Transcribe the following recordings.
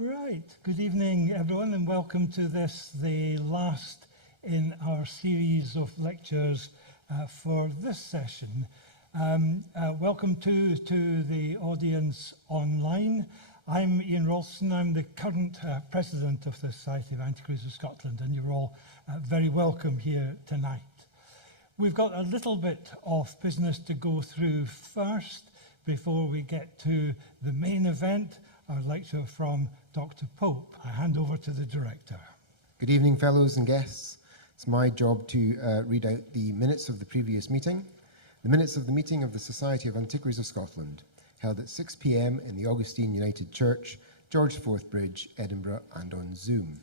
Right, good evening everyone and welcome to this, the last in our series of lectures for this session. Welcome to the audience online. I'm Ian Ralston, I'm the current president of the Society of Antiquaries of Scotland, and you're all very welcome here tonight. We've got a little bit of business to go through first before we get to the main event, our lecture from Dr. Pope. I hand over to the director. Good evening, fellows and guests. It's my job to read out the minutes of the previous meeting. The minutes of the meeting of the Society of Antiquaries of Scotland, held at 6 p.m. in the Augustine United Church, George IV Bridge, Edinburgh, and on Zoom.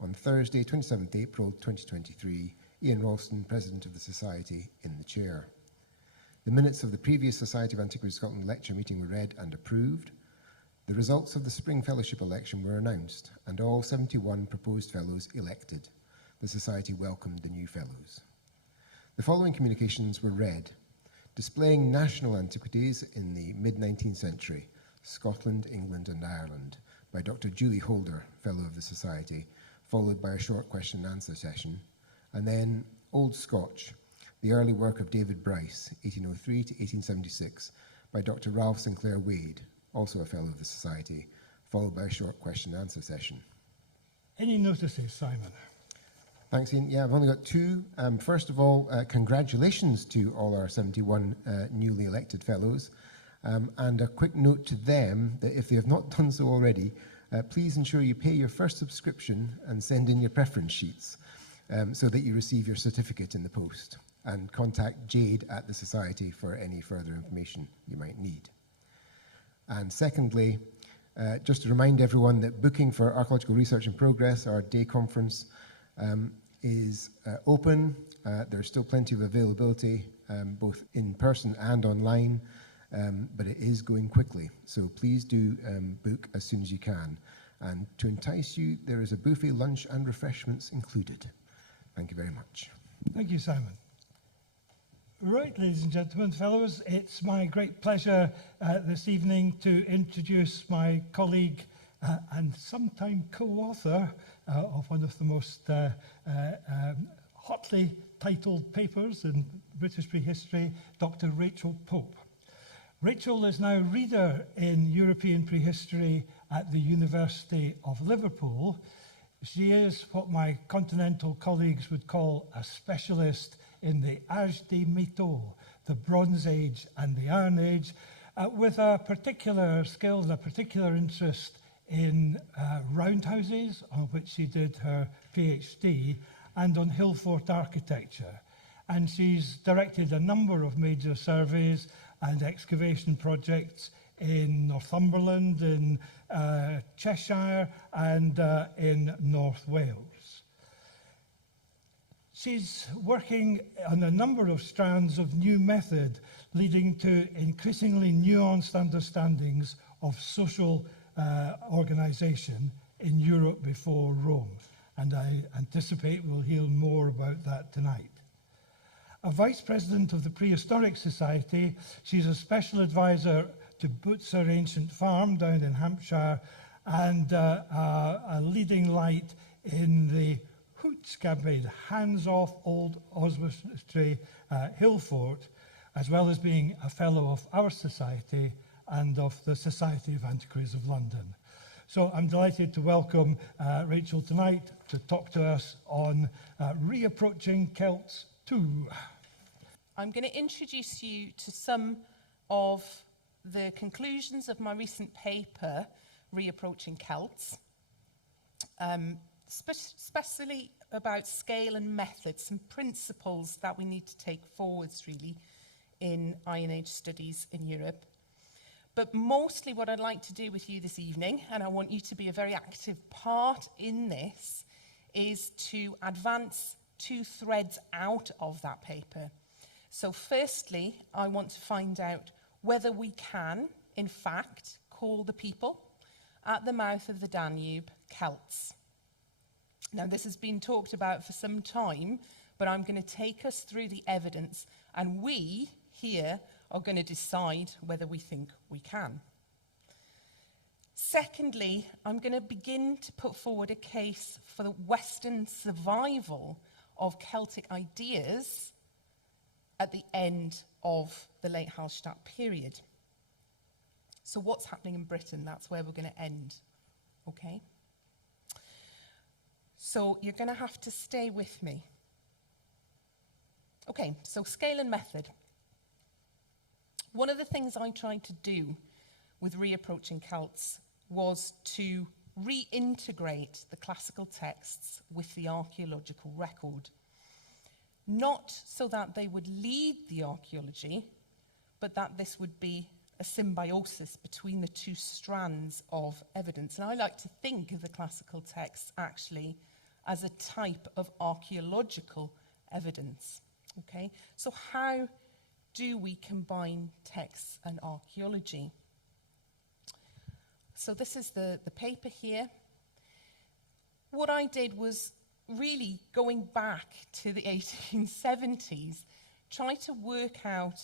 On Thursday, 27th April 2023, Ian Ralston, President of the Society, in the chair. The minutes of the previous Society of Antiquaries of Scotland lecture meeting were read and approved. The results of the Spring Fellowship election were announced, and all 71 proposed fellows elected. The Society welcomed the new fellows. The following communications were read. Displaying national antiquities in the mid-19th century, Scotland, England and Ireland, by Dr. Julie Holder, Fellow of the Society, followed by a short question and answer session, and then Old Scotch, the early work of David Bryce, 1803 to 1876, by Dr. Ralph Sinclair Wade, also a Fellow of the Society, followed by a short question and answer session. Any notices, Simon? Thanks, Ian. Yeah, I've only got two. First of all, congratulations to all our 71 newly elected fellows. And a quick note to them that if they have not done so already, please ensure you pay your first subscription and send in your preference sheets so that you receive your certificate in the post. And contact Jade at the Society for any further information you might need. And secondly, just to remind everyone that booking for Archaeological Research in Progress, our day conference, is open. There's still plenty of availability, both in person and online, but it is going quickly. So please do book as soon as you can. And to entice you, there is a buffet lunch and refreshments included. Thank you very much. Thank you, Simon. Right, ladies and gentlemen, fellows, it's my great pleasure this evening to introduce my colleague and sometime co-author of one of the most hotly titled papers in British prehistory, Dr. Rachel Pope. Rachel is now reader in European Prehistory at the University of Liverpool. She is what my continental colleagues would call a specialist in the Âge des Métaux, the Bronze Age and the Iron Age, with a particular skill and a particular interest in roundhouses, on which she did her PhD, and on Hillfort architecture. And she's directed a number of major surveys and excavation projects in Northumberland, in Cheshire, and in North Wales. She's working on a number of strands of new method, leading to increasingly nuanced understandings of social organisation in Europe before Rome. And I anticipate we'll hear more about that tonight. A vice president of the Prehistoric Society, she's a special advisor to Butser Ancient Farm down in Hampshire, and a leading light in the Hands-Off Old Oswestry Hillfort, as well as being a fellow of our society and of the Society of Antiquaries of London. So I'm delighted to welcome Rachel tonight to talk to us on Reapproaching Celts 2. I'm going to introduce you to some of the conclusions of my recent paper, Reapproaching Celts, especially about scale and methods, some principles that we need to take forwards really in Iron Age studies in Europe. But mostly what I'd like to do with you this evening, and I want you to be a very active part in this, is to advance two threads out of that paper. So firstly, I want to find out whether we can, in fact, call the people at the mouth of the Danube Celts. Now, this has been talked about for some time, but I'm going to take us through the evidence, and we here are going to decide whether we think we can. Secondly, I'm going to begin to put forward a case for the Western survival of Celtic ideas at the end of the late Hallstatt period. So what's happening in Britain? That's where we're going to end, okay? So you're going to have to stay with me. Okay, so scale and method. One of the things I tried to do with reapproaching Celts was to reintegrate the classical texts with the archaeological record. Not so that they would lead the archaeology, but that this would be a symbiosis between the two strands of evidence. And I like to think of the classical texts actually as a type of archaeological evidence. Okay, so how do we combine texts and archaeology? So this is the paper here. What I did was really going back to the 1870s, try to work out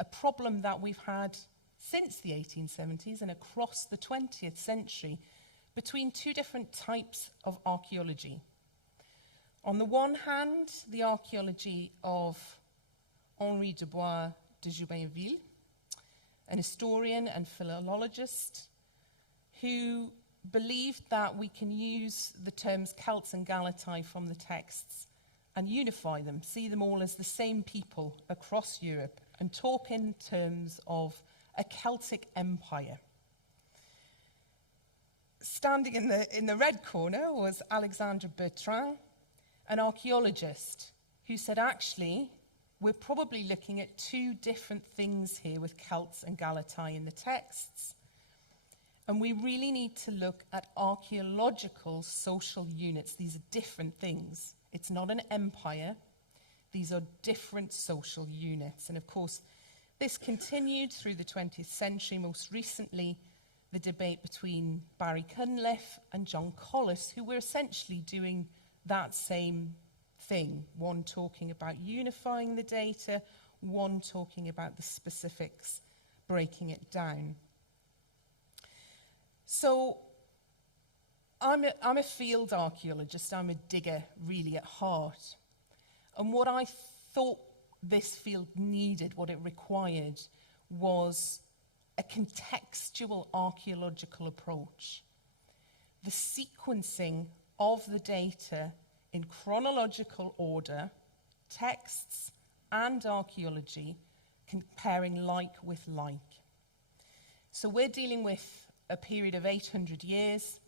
a problem that we've had since the 1870s and across the 20th century between two different types of archaeology. On the one hand, the archaeology of Henri de Bois de Jubainville, an historian and philologist who believed that we can use the terms Celts and Galatai from the texts and unify them, see them all as the same people across Europe, and talk in terms of a Celtic empire. Standing in the red corner was Alexandre Bertrand, an archaeologist, who said, actually, we're probably looking at two different things here with Celts and Galatai in the texts. And we really need to look at archaeological social units. These are different things. It's not an empire. These are different social units. And of course, this continued through the 20th century, most recently the debate between Barry Cunliffe and John Collis, who were essentially doing that same thing. One talking about unifying the data, one talking about the specifics, breaking it down. So I'm a field archaeologist, I'm a digger really at heart. And what I thought this field needed, what it required, was a contextual archaeological approach. The sequencing of the data in chronological order, texts and archaeology, comparing like with like. So we're dealing with a period of 800 years.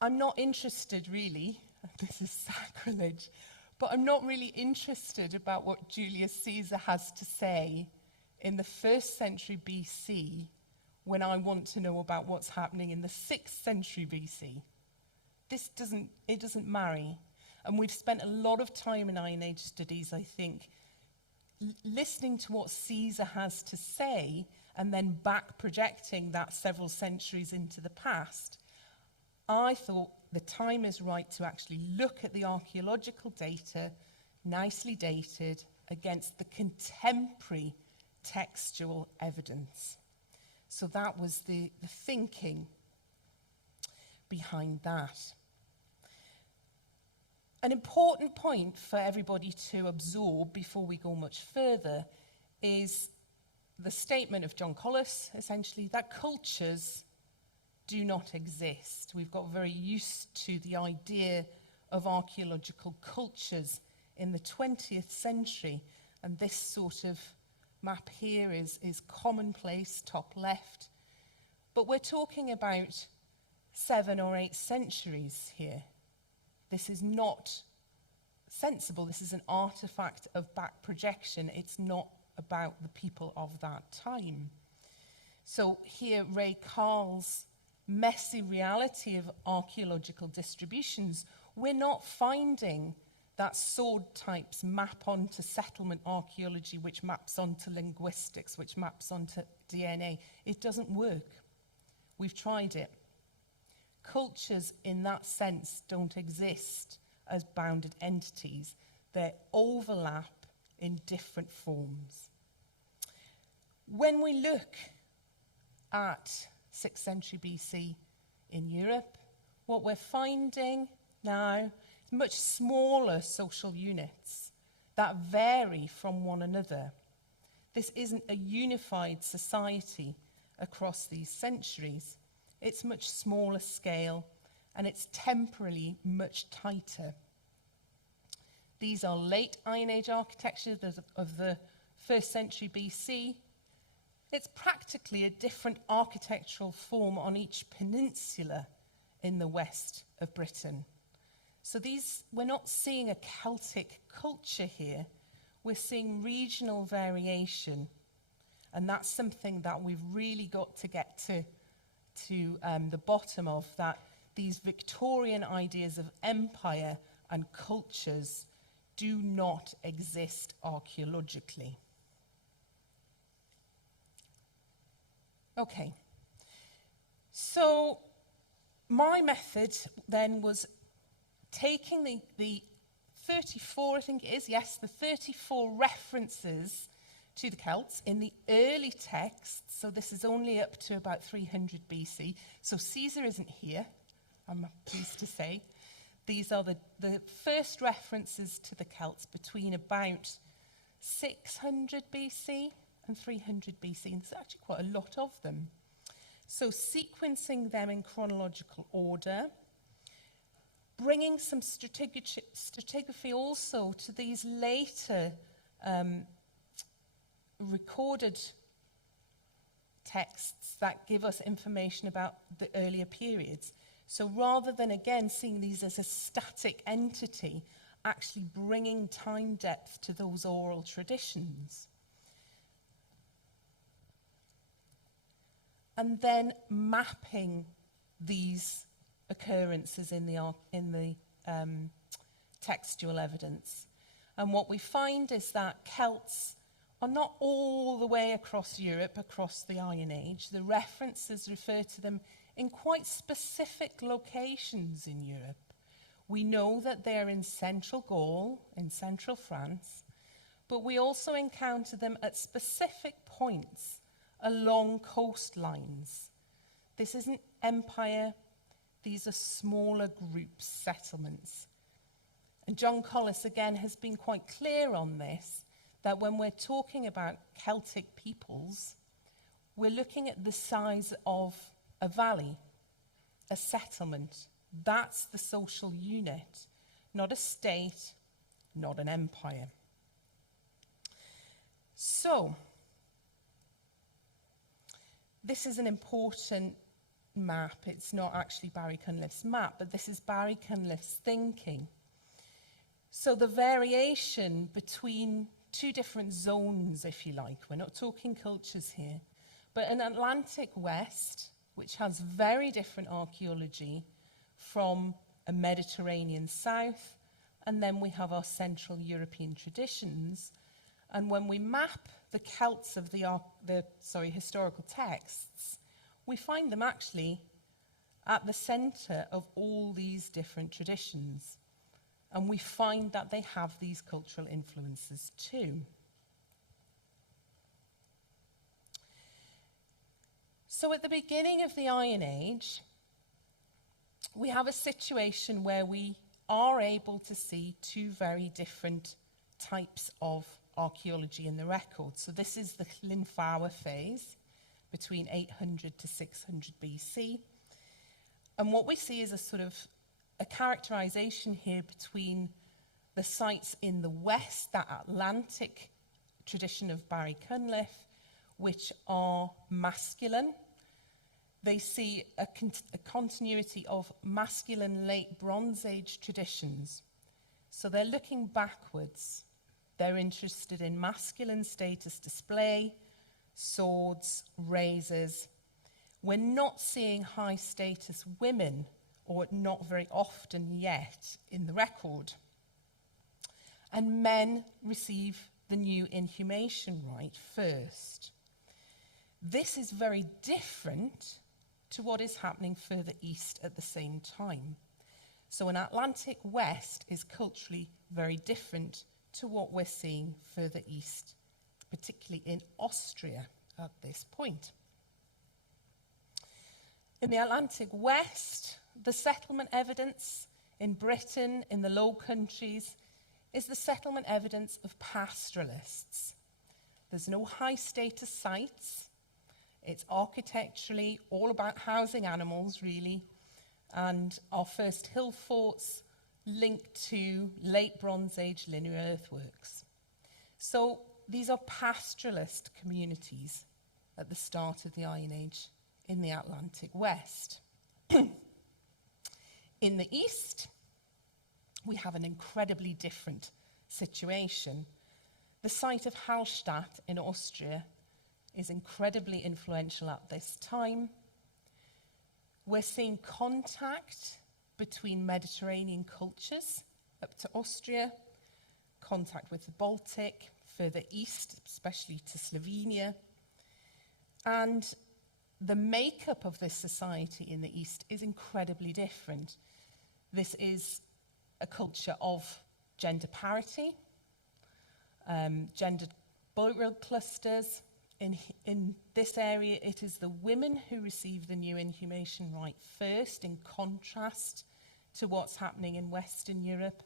I'm not interested really, this is sacrilege, but I'm not really interested about what Julius Caesar has to say in the 1st century BC when I want to know about what's happening in the 6th century BC. It doesn't marry. And we've spent a lot of time in Iron Age studies, I think, listening to what Caesar has to say and then back projecting that several centuries into the past. I thought the time is right to actually look at the archaeological data, nicely dated, against the contemporary textual evidence. So that was the thinking behind that. An important point for everybody to absorb before we go much further is the statement of John Collis, essentially, that cultures do not exist. We've got very used to the idea of archaeological cultures in the 20th century, and this sort of map here is commonplace, top left. But we're talking about 7 or 8 centuries here. This is not sensible. This is an artifact of back projection. It's not about the people of that time. So here, Ray Carl's messy reality of archaeological distributions, we're not finding that sword types map onto settlement archaeology, which maps onto linguistics, which maps onto DNA. It doesn't work. We've tried it. Cultures in that sense don't exist as bounded entities. They overlap in different forms. When we look at 6th century BC in Europe. What we're finding now is much smaller social units that vary from one another. This isn't a unified society across these centuries. It's much smaller scale, and it's temporally much tighter. These are late Iron Age architecture of the 1st century BC. It's practically a different architectural form on each peninsula in the west of Britain. So we're not seeing a Celtic culture here, we're seeing regional variation, and that's something that we've really got to get to the bottom of, that these Victorian ideas of empire and cultures do not exist archaeologically. Okay, so my method then was taking the 34, I think it is, yes, the 34 references to the Celts in the early texts, so this is only up to about 300 BC, so Caesar isn't here, I'm pleased to say. These are the first references to the Celts between about 600 BC and 300 BC, and there's actually quite a lot of them. So sequencing them in chronological order, bringing some stratigraphy also to these later recorded texts that give us information about the earlier periods. So rather than, again, seeing these as a static entity, actually bringing time depth to those oral traditions. And then mapping these occurrences in the textual evidence. And what we find is that Celts are not all the way across Europe, across the Iron Age. The references refer to them in quite specific locations in Europe. We know that they're in central Gaul, in central France, but we also encounter them at specific points along coastlines. This isn't empire, these are smaller groups, settlements. And John Collis, again, has been quite clear on this, that when we're talking about Celtic peoples, we're looking at the size of a valley, a settlement. That's the social unit, not a state, not an empire. So, this is an important map. It's not actually Barry Cunliffe's map, but this is Barry Cunliffe's thinking. So the variation between two different zones, if you like, we're not talking cultures here, but an Atlantic West, which has very different archaeology from a Mediterranean South, and then we have our Central European traditions. And when we map the Celts of the historical texts, we find them actually at the center of all these different traditions. And we find that they have these cultural influences too. So at the beginning of the Iron Age, we have a situation where we are able to see two very different types of archaeology in the record. So this is the Llynfawr phase, between 800 to 600 BC. And what we see is a sort of a characterization here between the sites in the west, that Atlantic tradition of Barry Cunliffe, which are masculine. They see a continuity of masculine late Bronze Age traditions. So they're looking backwards. They're interested in masculine status display, swords, razors. We're not seeing high status women, or not very often yet, in the record. And men receive the new inhumation rite first. This is very different to what is happening further east at the same time. So an Atlantic West is culturally very different to what we're seeing further east, particularly in Austria at this point. In the Atlantic West, the settlement evidence in Britain, in the Low Countries, is the settlement evidence of pastoralists. There's no high status sites. It's architecturally all about housing animals, really. And our first hill forts linked to late Bronze Age linear earthworks. So these are pastoralist communities at the start of the Iron Age in the Atlantic West. In the East, we have an incredibly different situation. The site of Hallstatt in Austria is incredibly influential at this time. We're seeing contact between Mediterranean cultures up to Austria, contact with the Baltic, further east, especially to Slovenia. And the makeup of this society in the East is incredibly different. This is a culture of gender parity, gendered burial clusters. In this area, it is the women who receive the new inhumation rite first, in contrast to what's happening in Western Europe.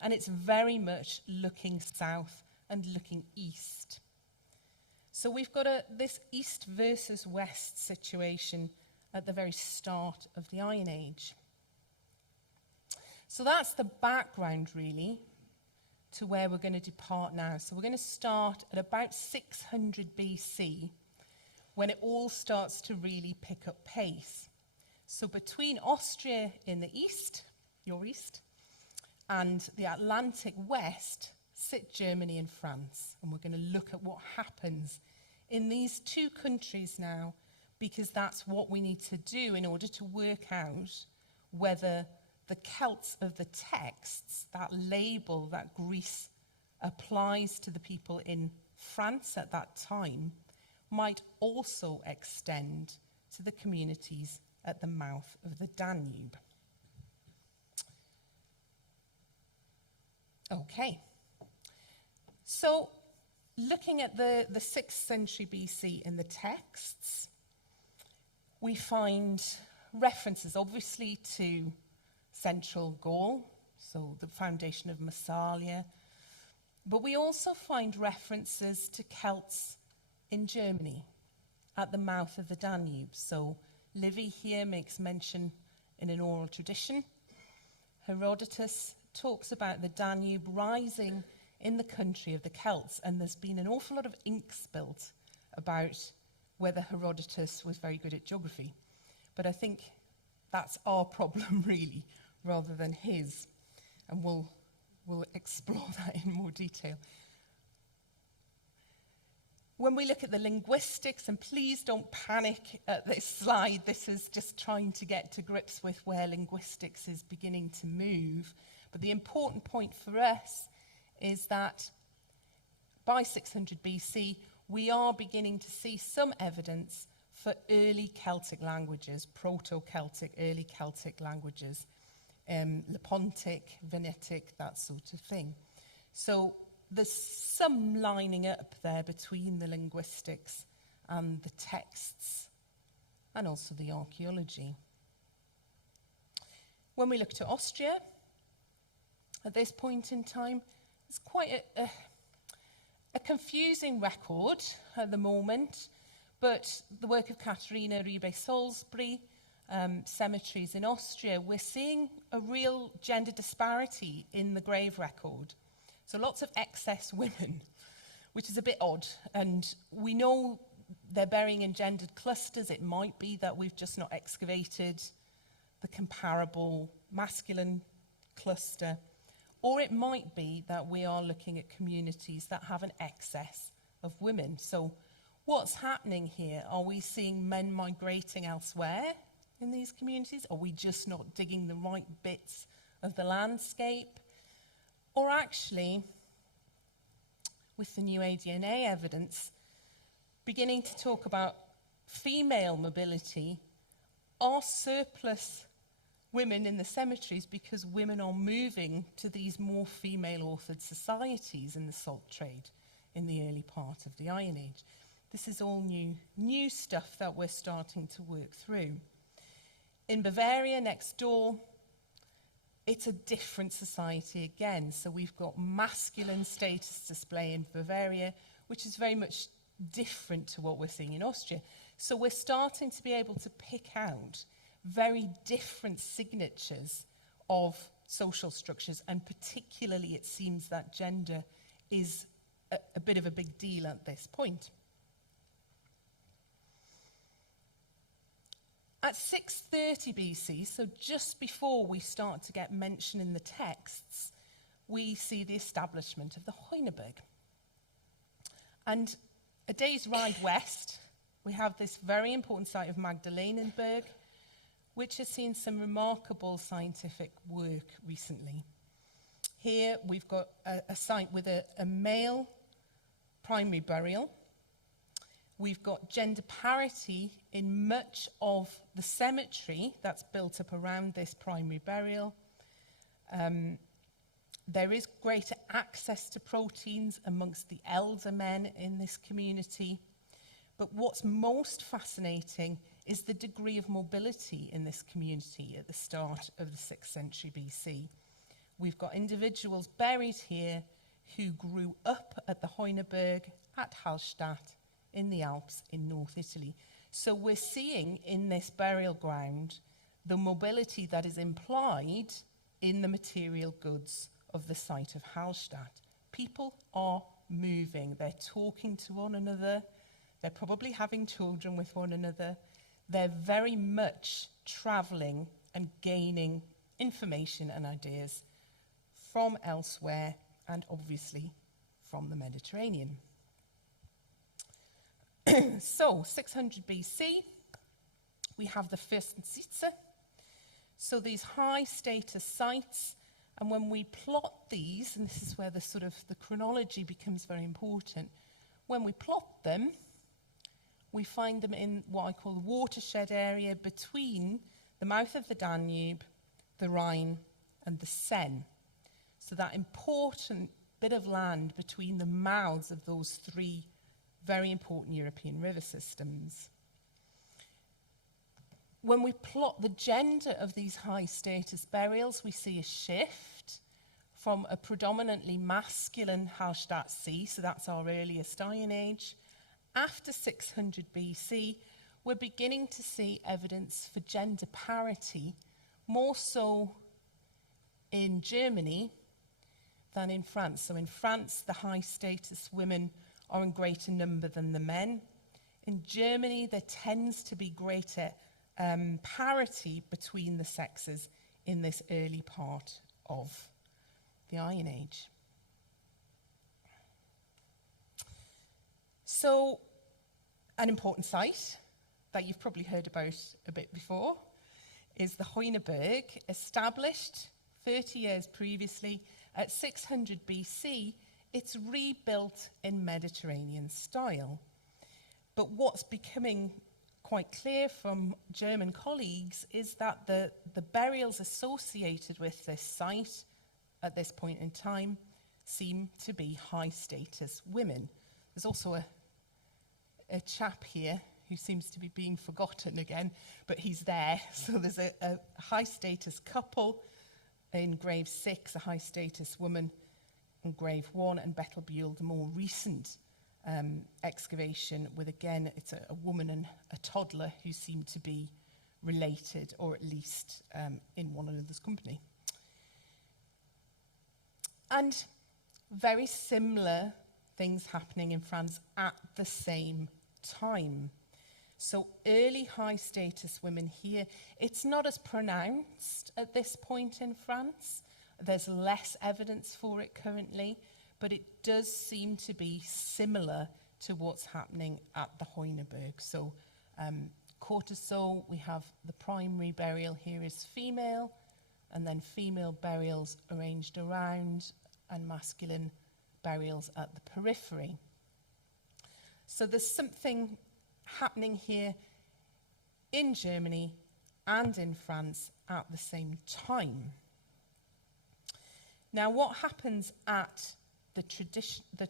And it's very much looking south and looking east. So we've got this east versus west situation at the very start of the Iron Age. So that's the background, really, to where we're going to depart now. So we're going to start at about 600 BC, when it all starts to really pick up pace. So between Austria in the east, your east, and the Atlantic West sit Germany and France. And we're going to look at what happens in these two countries now, because that's what we need to do in order to work out whether the Celts of the texts, that label that Greece applies to the people in France at that time, might also extend to the communities at the mouth of the Danube. Okay, so looking at the 6th century BC in the texts, we find references obviously to central Gaul, so the foundation of Massalia, but we also find references to Celts in Germany at the mouth of the Danube. So Livy here makes mention in an oral tradition. Herodotus talks about the Danube rising in the country of the Celts, and there's been an awful lot of ink spilt about whether Herodotus was very good at geography. But I think that's our problem, really, rather than his. And we'll explore that in more detail. When we look at the linguistics, and please don't panic at this slide, this is just trying to get to grips with where linguistics is beginning to move. But the important point for us is that by 600 BC, we are beginning to see some evidence for early Celtic languages, Proto-Celtic, early Celtic languages, Lepontic, Venetic, that sort of thing. So there's some lining up there between the linguistics and the texts, and also the archaeology. When we look to Austria, at this point in time, it's quite a confusing record at the moment, but the work of Katharina Rebay-Salisbury, cemeteries in Austria, we're seeing a real gender disparity in the grave record. So lots of excess women, which is a bit odd. And we know they're burying in gendered clusters. It might be that we've just not excavated the comparable masculine cluster. Or it might be that we are looking at communities that have an excess of women. So what's happening here? Are we seeing men migrating elsewhere in these communities? Are we just not digging the right bits of the landscape? Or actually, with the new ADNA evidence, beginning to talk about female mobility, are surplus women in the cemeteries because women are moving to these more female-authored societies in the salt trade in the early part of the Iron Age. This is all new stuff that we're starting to work through. In Bavaria, next door, it's a different society again. So we've got masculine status display in Bavaria, which is very much different to what we're seeing in Austria. So we're starting to be able to pick out very different signatures of social structures, and particularly it seems that gender is a bit of a big deal at this point. At 630 BC, so just before we start to get mention in the texts, we see the establishment of the Heuneberg. And a day's ride west, we have this very important site of Magdalenenberg, which has seen some remarkable scientific work recently. Here we've got a site with a male primary burial. We've got gender parity in much of the cemetery that's built up around this primary burial. There is greater access to proteins amongst the elder men in this community. But what's most fascinating is the degree of mobility in this community at the start of the 6th century BC. We've got individuals buried here who grew up at the Heuneberg at Hallstatt in the Alps in North Italy. So we're seeing in this burial ground the mobility that is implied in the material goods of the site of Hallstatt. People are moving, they're talking to one another, they're probably having children with one another, they're very much travelling and gaining information and ideas from elsewhere and obviously from the Mediterranean. So, 600 BC, we have the Fürstensitze. So these high status sites, and when we plot these, and this is where the chronology becomes very important, when we plot them, we find them in what I call the watershed area between the mouth of the Danube, the Rhine, and the Seine. So that important bit of land between the mouths of those three very important European river systems. When we plot the gender of these high status burials, we see a shift from a predominantly masculine Hallstatt See, so that's our earliest Iron Age. After 600 BC, we're beginning to see evidence for gender parity, more so in Germany than in France. So in France, the high status women are in greater number than the men. In Germany, there tends to be greater parity between the sexes in this early part of the Iron Age. So, an important site that you've probably heard about a bit before is the Heuneberg, established 30 years previously at 600 BC. It's rebuilt in Mediterranean style. But what's becoming quite clear from German colleagues is that the burials associated with this site at this point in time seem to be high status women. There's also a chap here who seems to be being forgotten again, but he's there. So there's a high status couple in grave 6, a high status woman in grave 1, and Bettelbühl, the more recent excavation with, again, it's a woman and a toddler who seem to be related, or at least in one another's company. And very similar things happening in France at the same time. So early high status women here, it's not as pronounced at this point in France. There's less evidence for it currently, but it does seem to be similar to what's happening at the Heuneberg. So Cortisol, we have the primary burial here is female, and then female burials arranged around, and masculine burials at the periphery. So there's something happening here in Germany and in France at the same time. Now, what happens at the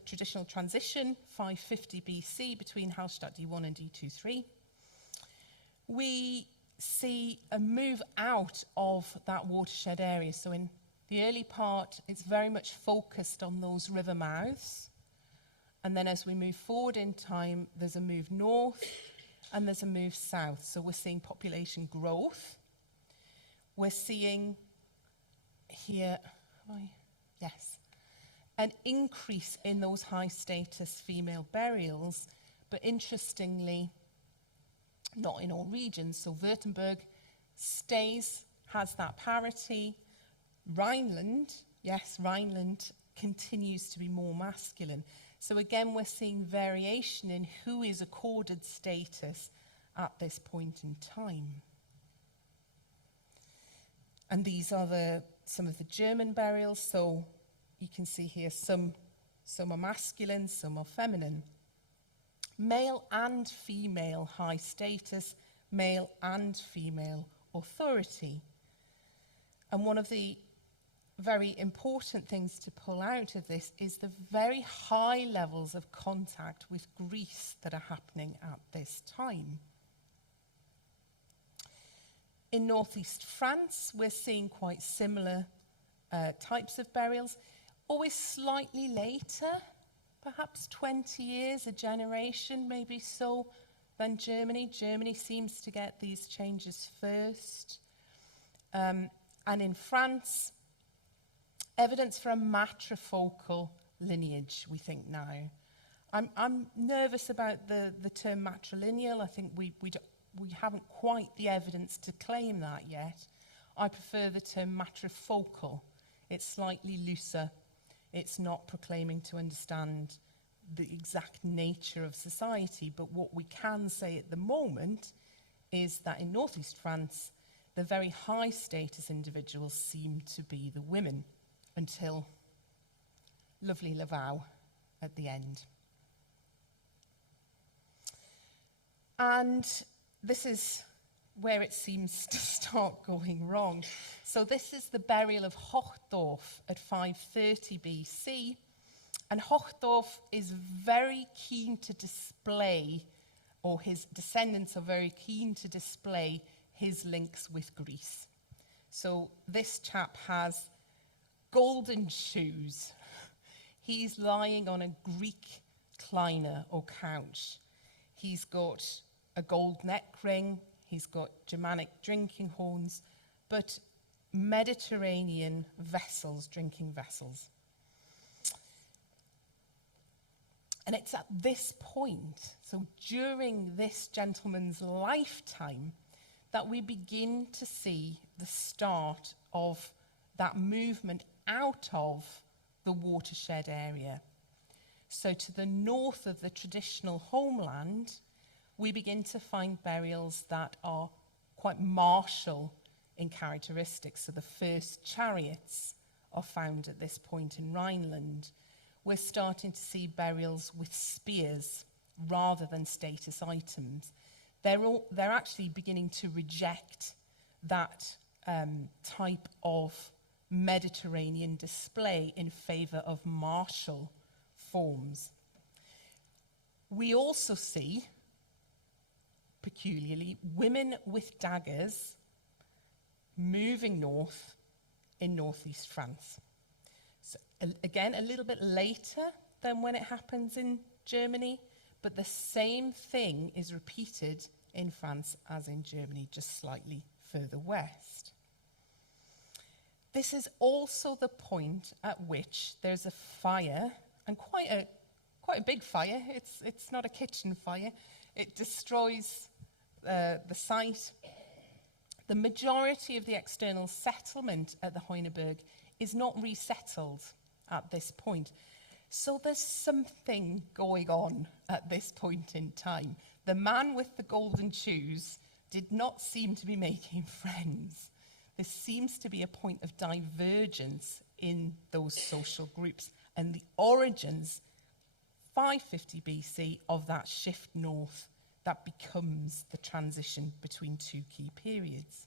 traditional transition, 550 BC, between Hallstatt D1 and D23? We see a move out of that watershed area. So in the early part, it's very much focused on those river mouths. And then as we move forward in time, there's a move north and there's a move south. So we're seeing population growth. We're seeing here, yes, an increase in those high status female burials, but interestingly, not in all regions. So Württemberg has that parity. Rhineland, yes, Rhineland continues to be more masculine. So again, we're seeing variation in who is accorded status at this point in time. And these are some of the German burials. So you can see here some are masculine, some are feminine. Male and female high status, male and female authority. And one of the very important things to pull out of this is the very high levels of contact with Greece that are happening at this time. In northeast France, we're seeing quite similar types of burials, always slightly later, perhaps 20 years, a generation maybe so, than Germany. Germany seems to get these changes first. And in France, evidence for a matrifocal lineage, we think now. I'm nervous about the term matrilineal. I think we haven't quite the evidence to claim that yet. I prefer the term matrifocal. It's slightly looser. It's not proclaiming to understand the exact nature of society, but what we can say at the moment is that in northeast France, the very high status individuals seem to be the women, until lovely Laval at the end. And this is where it seems to start going wrong. So this is the burial of Hochdorf at 530 BC. And Hochdorf is very keen to display, or his descendants are very keen to display, his links with Greece. So this chap has golden shoes. He's lying on a Greek kleiner or couch. He's got a gold neck ring. He's got Germanic drinking horns, but Mediterranean vessels, drinking vessels. And it's at this point, so during this gentleman's lifetime, that we begin to see the start of that movement out of the watershed area. So to the north of the traditional homeland, we begin to find burials that are quite martial in characteristics. So the first chariots are found at this point in Rhineland. We're starting to see burials with spears rather than status items. They're actually beginning to reject that type of Mediterranean display in favor of martial forms. We also see, peculiarly, women with daggers moving north in northeast France. So again, a little bit later than when it happens in Germany, but the same thing is repeated in France as in Germany, just slightly further west. This is also the point at which there's a fire, and quite a big fire. It's not a kitchen fire. It destroys the site. The majority of the external settlement at the Heuneberg is not resettled at this point. So there's something going on at this point in time. The man with the golden shoes did not seem to be making friends. There seems to be a point of divergence in those social groups, and the origins, 550 BC, of that shift north that becomes the transition between two key periods.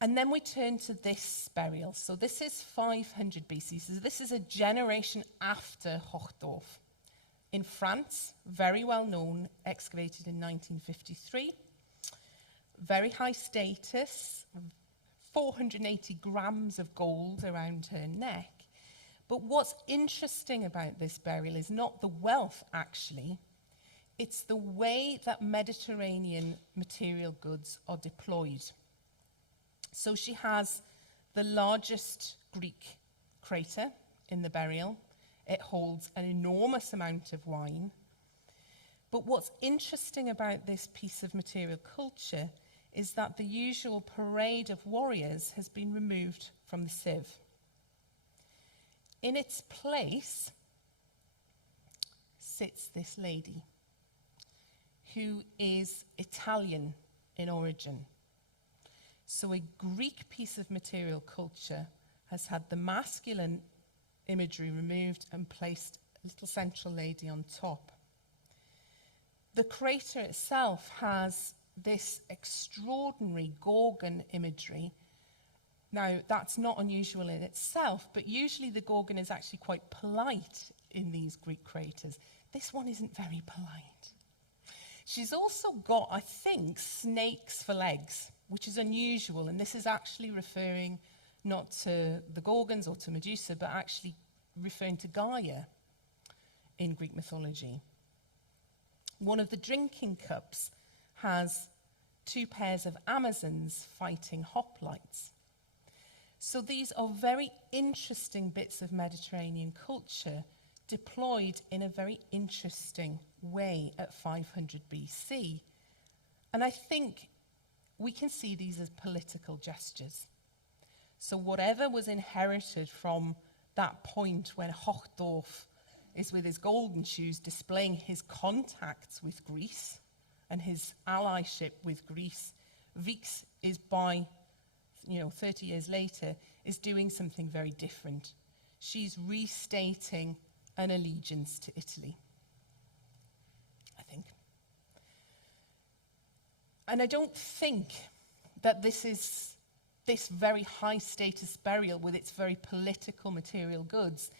And then we turn to this burial. So this is 500 BC. So this is a generation after Hochdorf. In France, very well known, excavated in 1953. Very high status, 480 grams of gold around her neck. But what's interesting about this burial is not the wealth, actually. It's the way that Mediterranean material goods are deployed. So she has the largest Greek crater in the burial. It holds an enormous amount of wine. But what's interesting about this piece of material culture is that the usual parade of warriors has been removed from the sieve. In its place sits this lady who is Italian in origin. So a Greek piece of material culture has had the masculine imagery removed and placed a little central lady on top. The crater itself has this extraordinary Gorgon imagery. Now, that's not unusual in itself, but usually the Gorgon is actually quite polite in these Greek craters. This one isn't very polite. She's also got, I think, snakes for legs, which is unusual, and this is actually referring not to the Gorgons or to Medusa, but actually referring to Gaia in Greek mythology. One of the drinking cups has two pairs of Amazons fighting hoplites. So these are very interesting bits of Mediterranean culture deployed in a very interesting way at 500 BC. And I think we can see these as political gestures. So whatever was inherited from that point when Hochdorf is with his golden shoes displaying his contacts with Greece and his allyship with Greece, Vix is by 30 years later, is doing something very different. She's restating an allegiance to Italy, I think. And I don't think that this very high status burial with its very political material goods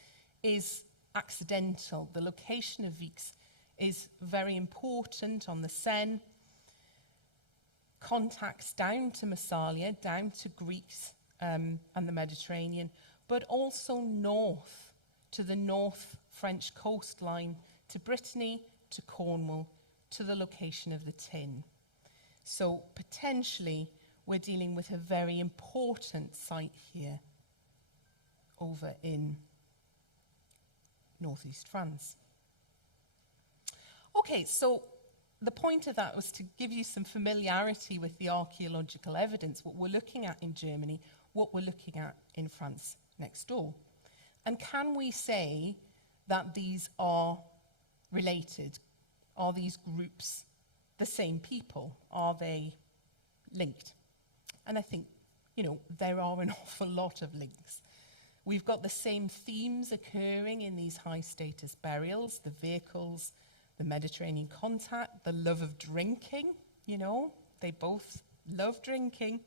is accidental. The location of Vix is very important on the Seine. Contacts down to Massalia, down to Greece and the Mediterranean, but also north to the North French coastline, to Brittany, to Cornwall, to the location of the Tin. So potentially we're dealing with a very important site here over in northeast France. Okay, so the point of that was to give you some familiarity with the archaeological evidence, what we're looking at in Germany, what we're looking at in France next door. And can we say that these are related? Are these groups the same people? Are they linked? And I think, there are an awful lot of links. We've got the same themes occurring in these high status burials, the vehicles, the Mediterranean contact, the love of drinking, they both love drinking.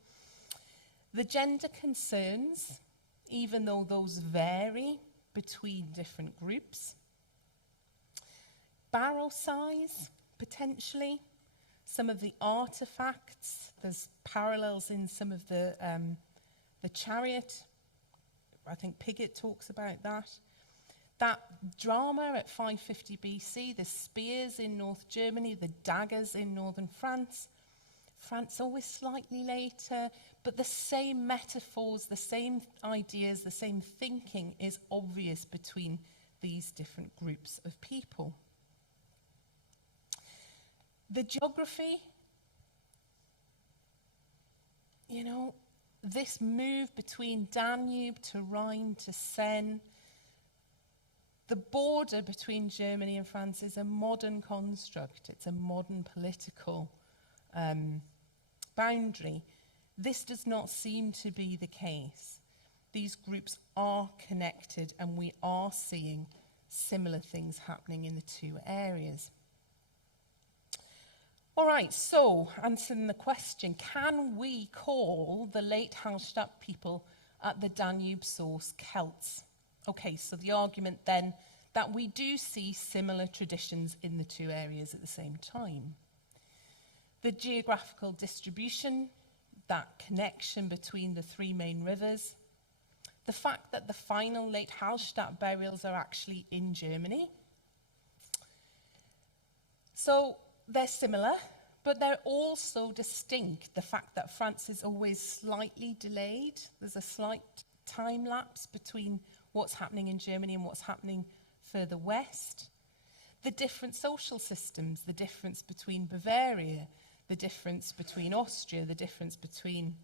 The gender concerns, even though those vary between different groups. Barrow size, potentially. Some of the artifacts, there's parallels in some of the chariot. I think Pigott talks about that. That drama at 550 BC, the spears in North Germany, the daggers in northern France. France always slightly later, but the same metaphors, the same ideas, the same thinking is obvious between these different groups of people. The geography, this move between Danube to Rhine to Seine, the border between Germany and France is a modern construct. It's a modern political boundary. This does not seem to be the case. These groups are connected, and we are seeing similar things happening in the two areas. All right, so answering the question, can we call the late Hallstatt people at the Danube source Celts? Okay, so the argument then that we do see similar traditions in the two areas at the same time. The geographical distribution, that connection between the three main rivers, the fact that the final late Hallstatt burials are actually in Germany. So they're similar, but they're also distinct. The fact that France is always slightly delayed. There's a slight time lapse between what's happening in Germany and what's happening further west. The different social systems, the difference between Bavaria, the difference between Austria, the difference between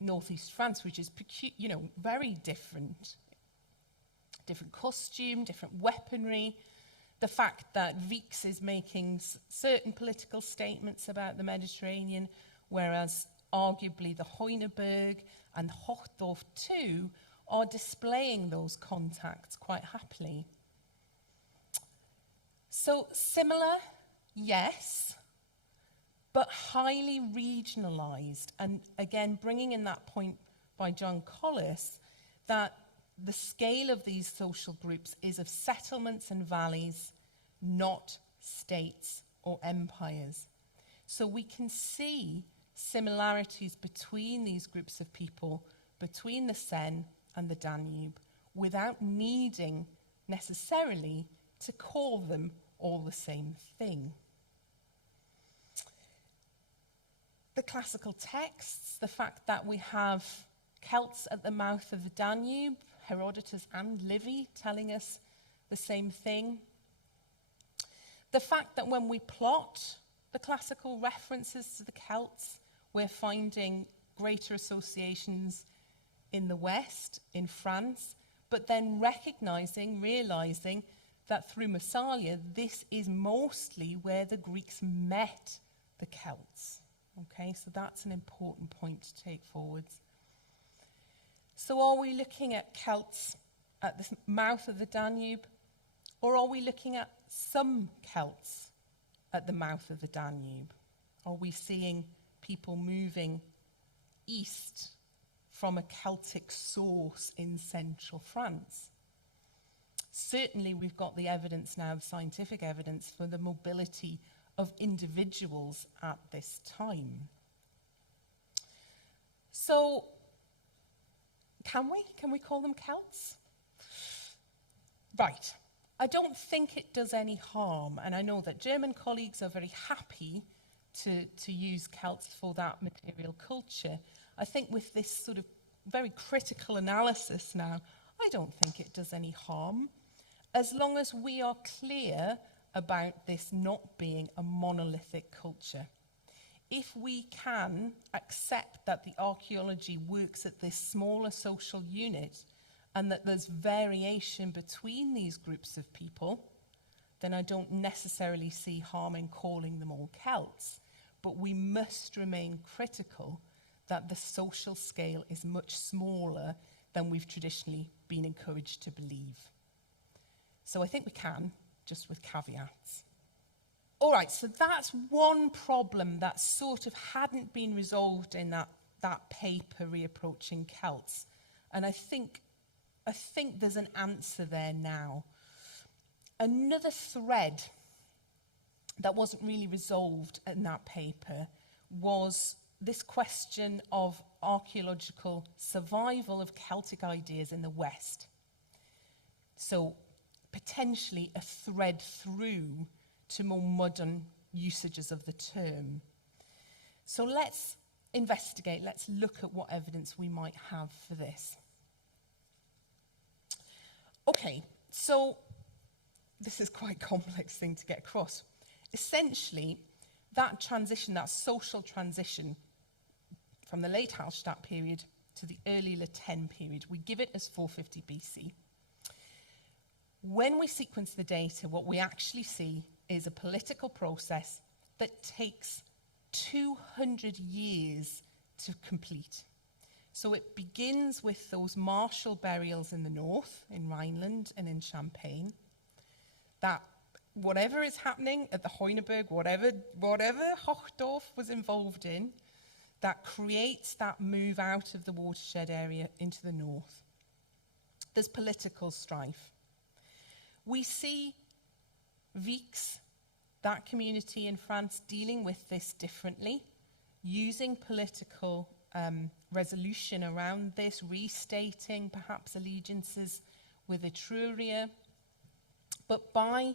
northeast France, which is very different. Different costume, different weaponry. The fact that Vix is making certain political statements about the Mediterranean, whereas arguably the Heuneberg and Hochdorf too are displaying those contacts quite happily. So similar, yes, but highly regionalised. And again, bringing in that point by John Collis, that the scale of these social groups is of settlements and valleys, not states or empires. So we can see similarities between these groups of people, between the Seine and the Danube, without needing necessarily to call them all the same thing. The classical texts, the fact that we have Celts at the mouth of the Danube, Herodotus and Livy telling us the same thing. The fact that when we plot the classical references to the Celts, we're finding greater associations in the West, in France, but then realizing that through Massalia, this is mostly where the Greeks met the Celts. Okay, so that's an important point to take forwards. So are we looking at Celts at the mouth of the Danube, or are we looking at some Celts at the mouth of the Danube? Are we seeing people moving east from a Celtic source in central France? Certainly we've got the evidence now, the scientific evidence, for the mobility of individuals at this time. So, can we call them Celts? Right. I don't think it does any harm, and I know that German colleagues are very happy to use Celts for that material culture. I think with this sort of very critical analysis now, I don't think it does any harm, as long as we are clear about this not being a monolithic culture. If we can accept that the archaeology works at this smaller social unit and that there's variation between these groups of people, then I don't necessarily see harm in calling them all Celts. But we must remain critical that the social scale is much smaller than we've traditionally been encouraged to believe. So I think we can, just with caveats. All right, so that's one problem that sort of hadn't been resolved in that paper, Reapproaching Celts. And I think there's an answer there now. Another thread that wasn't really resolved in that paper was this question of archaeological survival of Celtic ideas in the West. So potentially a thread through to more modern usages of the term. So let's investigate, let's look at what evidence we might have for this. Okay, so this is quite a complex thing to get across. Essentially, that transition, that social transition from the late Hallstatt period to the early La Tène period, we give it as 450 BC. When we sequence the data, what we actually see is a political process that takes 200 years to complete. So it begins with those martial burials in the north, in Rhineland and in Champagne, that whatever is happening at the Heuneberg, whatever Hochdorf was involved in, that creates that move out of the watershed area into the north. There's political strife. We see Vics, that community in France, dealing with this differently, using political resolution around this, restating perhaps allegiances with Etruria. But by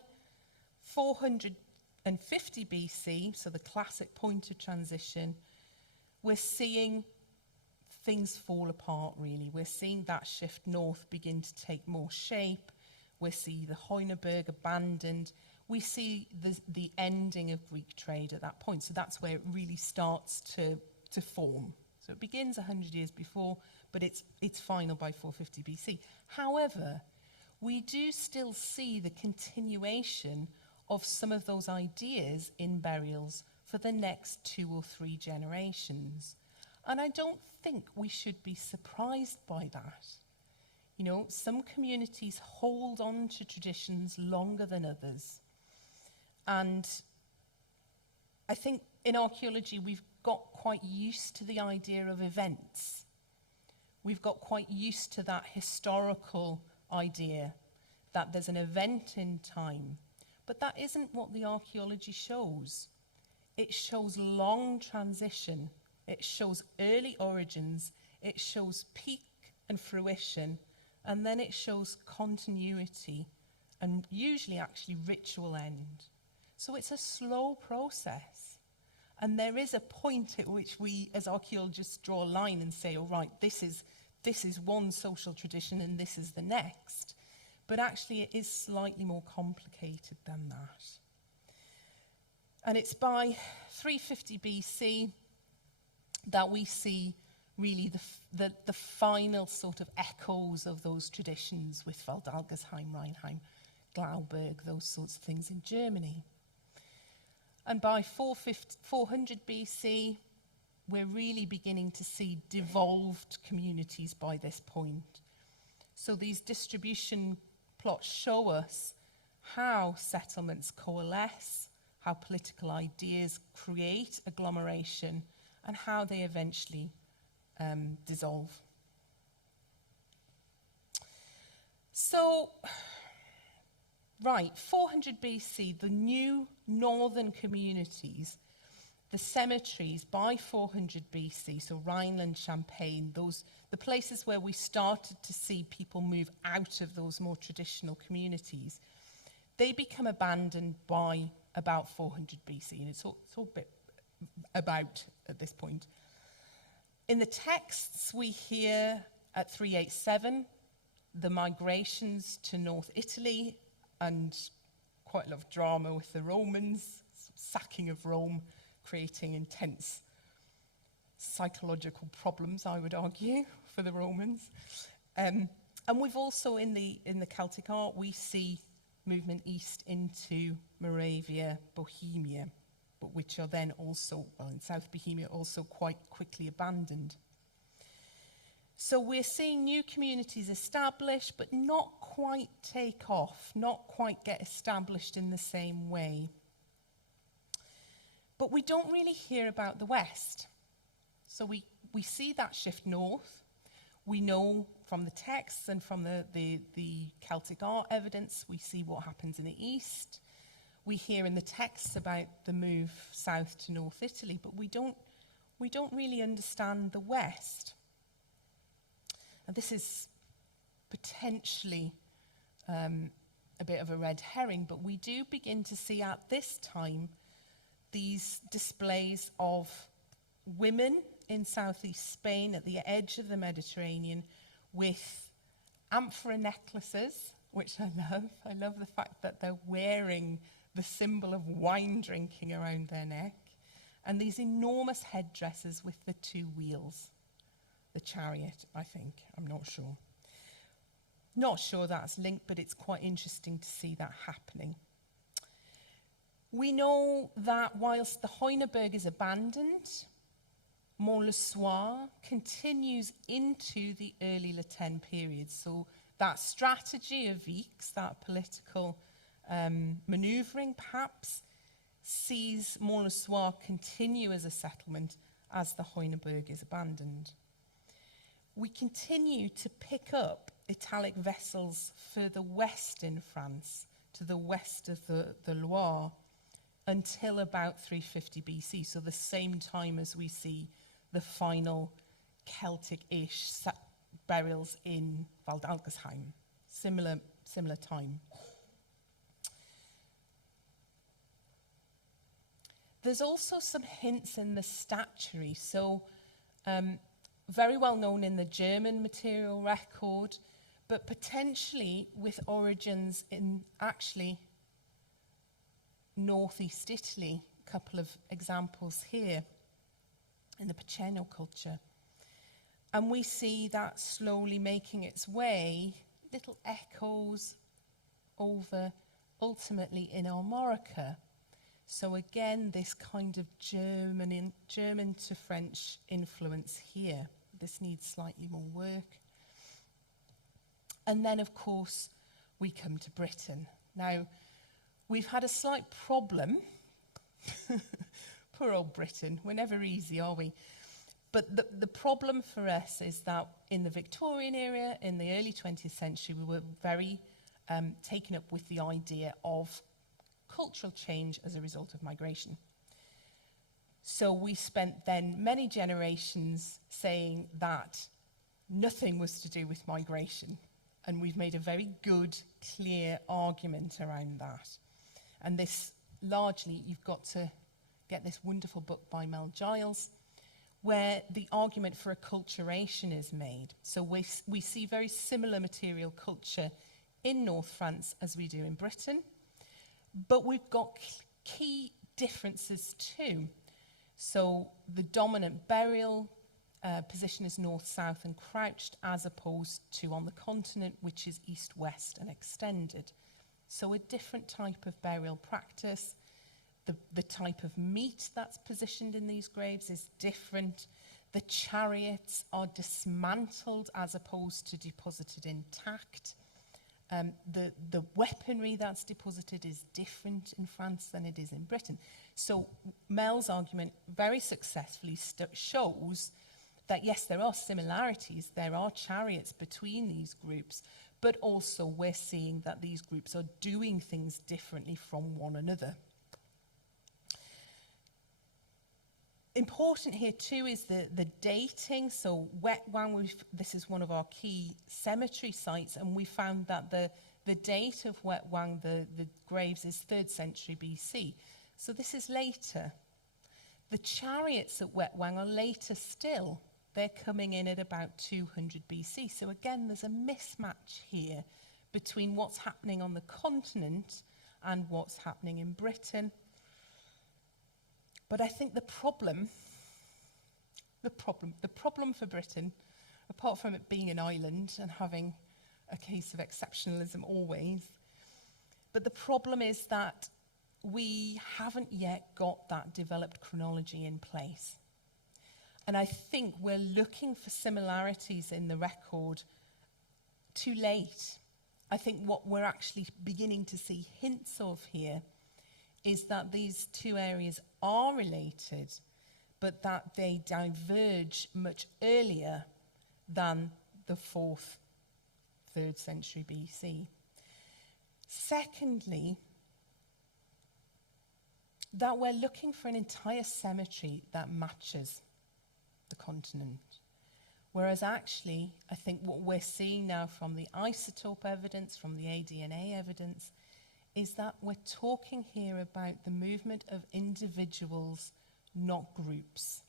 450 BC, so the classic point of transition, we're seeing things fall apart, really. We're seeing that shift north begin to take more shape. We see the Heuneberg abandoned. We see the ending of Greek trade at that point. So that's where it really starts to form. So it begins 100 years before, but it's final by 450 BC. However, we do still see the continuation of some of those ideas in burials for the next 2 or 3 generations. And I don't think we should be surprised by that. You know, some communities hold on to traditions longer than others. And I think in archaeology, we've got quite used to the idea of events. We've got quite used to that historical idea that there's an event in time. But that isn't what the archaeology shows. It shows long transition. It shows early origins. It shows peak and fruition. And then it shows continuity and usually actually ritual end. So it's a slow process. And there is a point at which we, as archaeologists, draw a line and say, all right, this is one social tradition and this is the next. But actually it is slightly more complicated than that. And it's by 350 BC that we see really the final sort of echoes of those traditions with Waldalgersheim, Rheinheim, Glauberg, those sorts of things in Germany. And by 400 BC, we're really beginning to see devolved communities by this point. So these distribution plots show us how settlements coalesce, how political ideas create agglomeration, and how they eventually dissolve. So, right, 400 BC, the new northern communities, the cemeteries by 400 BC, so Rhineland, Champagne, the places where we started to see people move out of those more traditional communities, they become abandoned by about 400 BC, and it's all a bit about at this point. In the texts, we hear at 387 the migrations to North Italy and quite a lot of drama with the Romans, sacking of Rome, creating intense psychological problems, I would argue, for the Romans. And we've also, in the Celtic art, we see movement east into Moravia, Bohemia, but which are then also, well, in South Bohemia, also quite quickly abandoned. So we're seeing new communities established, but not quite take off, not quite get established in the same way. But we don't really hear about the West. So we see that shift north. We know from the texts and from the Celtic art evidence, we see what happens in the East. We hear in the texts about the move south to North Italy, but we don't really understand the West. And this is potentially a bit of a red herring, but we do begin to see at this time these displays of women in southeast Spain at the edge of the Mediterranean with amphora necklaces, which I love. I love the fact that they're wearing the symbol of wine drinking around their neck, and these enormous headdresses with the 2 wheels. The chariot, I think. I'm not sure. Not sure that's linked, but it's quite interesting to see that happening. We know that whilst the Heuneberg is abandoned, Mont-le-Soir continues into the early Le Ten period. So that strategy of Vics, that political manoeuvring perhaps, sees Mont-le-Soir continue as a settlement as the Heuneberg is abandoned. We continue to pick up Italic vessels further west in France, to the west of the Loire, until about 350 BC, so the same time as we see the final Celtic-ish burials in Waldalgesheim. Similar time. There's also some hints in the statuary. So very well known in the German material record, but potentially with origins in actually northeast Italy. A couple of examples here in the Piceno culture. And we see that slowly making its way, little echoes over ultimately in Armorica. So again, this kind of German to French influence here. This needs slightly more work. And then, of course, we come to Britain. Now, we've had a slight problem. Poor old Britain. We're never easy, are we? But the problem for us is that in the Victorian era, in the early 20th century, we were very taken up with the idea of cultural change as a result of migration. So we spent then many generations saying that nothing was to do with migration. And we've made a very good, clear argument around that. And this, largely, you've got to get this wonderful book by Mel Giles, where the argument for acculturation is made. So we see very similar material culture in North France as we do in Britain. But we've got key differences too. So the dominant burial position is north-south and crouched, as opposed to on the continent, which is east-west and extended. So a different type of burial practice. The type of meat that's positioned in these graves is different. The chariots are dismantled as opposed to deposited intact. The weaponry that's deposited is different in France than it is in Britain. So Mel's argument very successfully shows that yes, there are similarities, there are chariots between these groups, but also we're seeing that these groups are doing things differently from one another. Important here too is the dating. So Wetwang, this is one of our key cemetery sites, and we found that the date of Wetwang, the graves, is 3rd century BC. So this is later. The chariots at Wetwang are later still. They're coming in at about 200 BC. So again, there's a mismatch here between what's happening on the continent and what's happening in Britain. But I think the problem for Britain, apart from it being an island and having a case of exceptionalism always, but the problem is that we haven't yet got that developed chronology in place. And I think we're looking for similarities in the record too late. I think what we're actually beginning to see hints of here is that these two areas are related, but that they diverge much earlier than the 4th, 3rd century BC. Secondly, that we're looking for an entire cemetery that matches the continent. Whereas actually, I think what we're seeing now from the isotope evidence, from the ADNA evidence, is that we're talking here about the movement of individuals, not groups.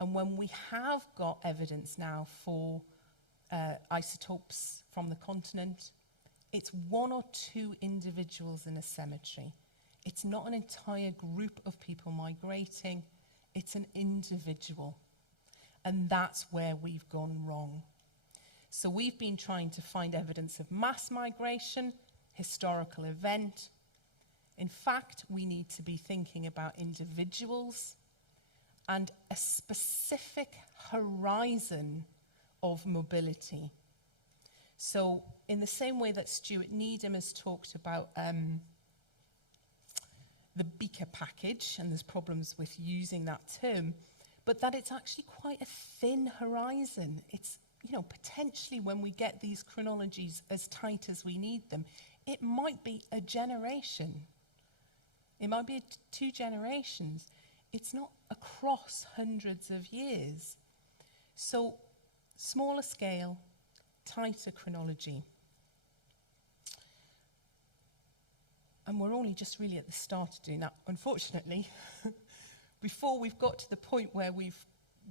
And when we have got evidence now for isotopes from the continent, it's 1 or 2 individuals in a cemetery. It's not an entire group of people migrating, it's an individual. And that's where we've gone wrong. So we've been trying to find evidence of mass migration, historical event. In fact, we need to be thinking about individuals and a specific horizon of mobility. So in the same way that Stuart Needham has talked about the Beaker package, and there's problems with using that term, but that it's actually quite a thin horizon. It's potentially when we get these chronologies as tight as we need them, it might be a generation. It might be 2 generations. It's not across hundreds of years. So, smaller scale, tighter chronology. And we're only just really at the start of doing that. Unfortunately, before we've got to the point where we've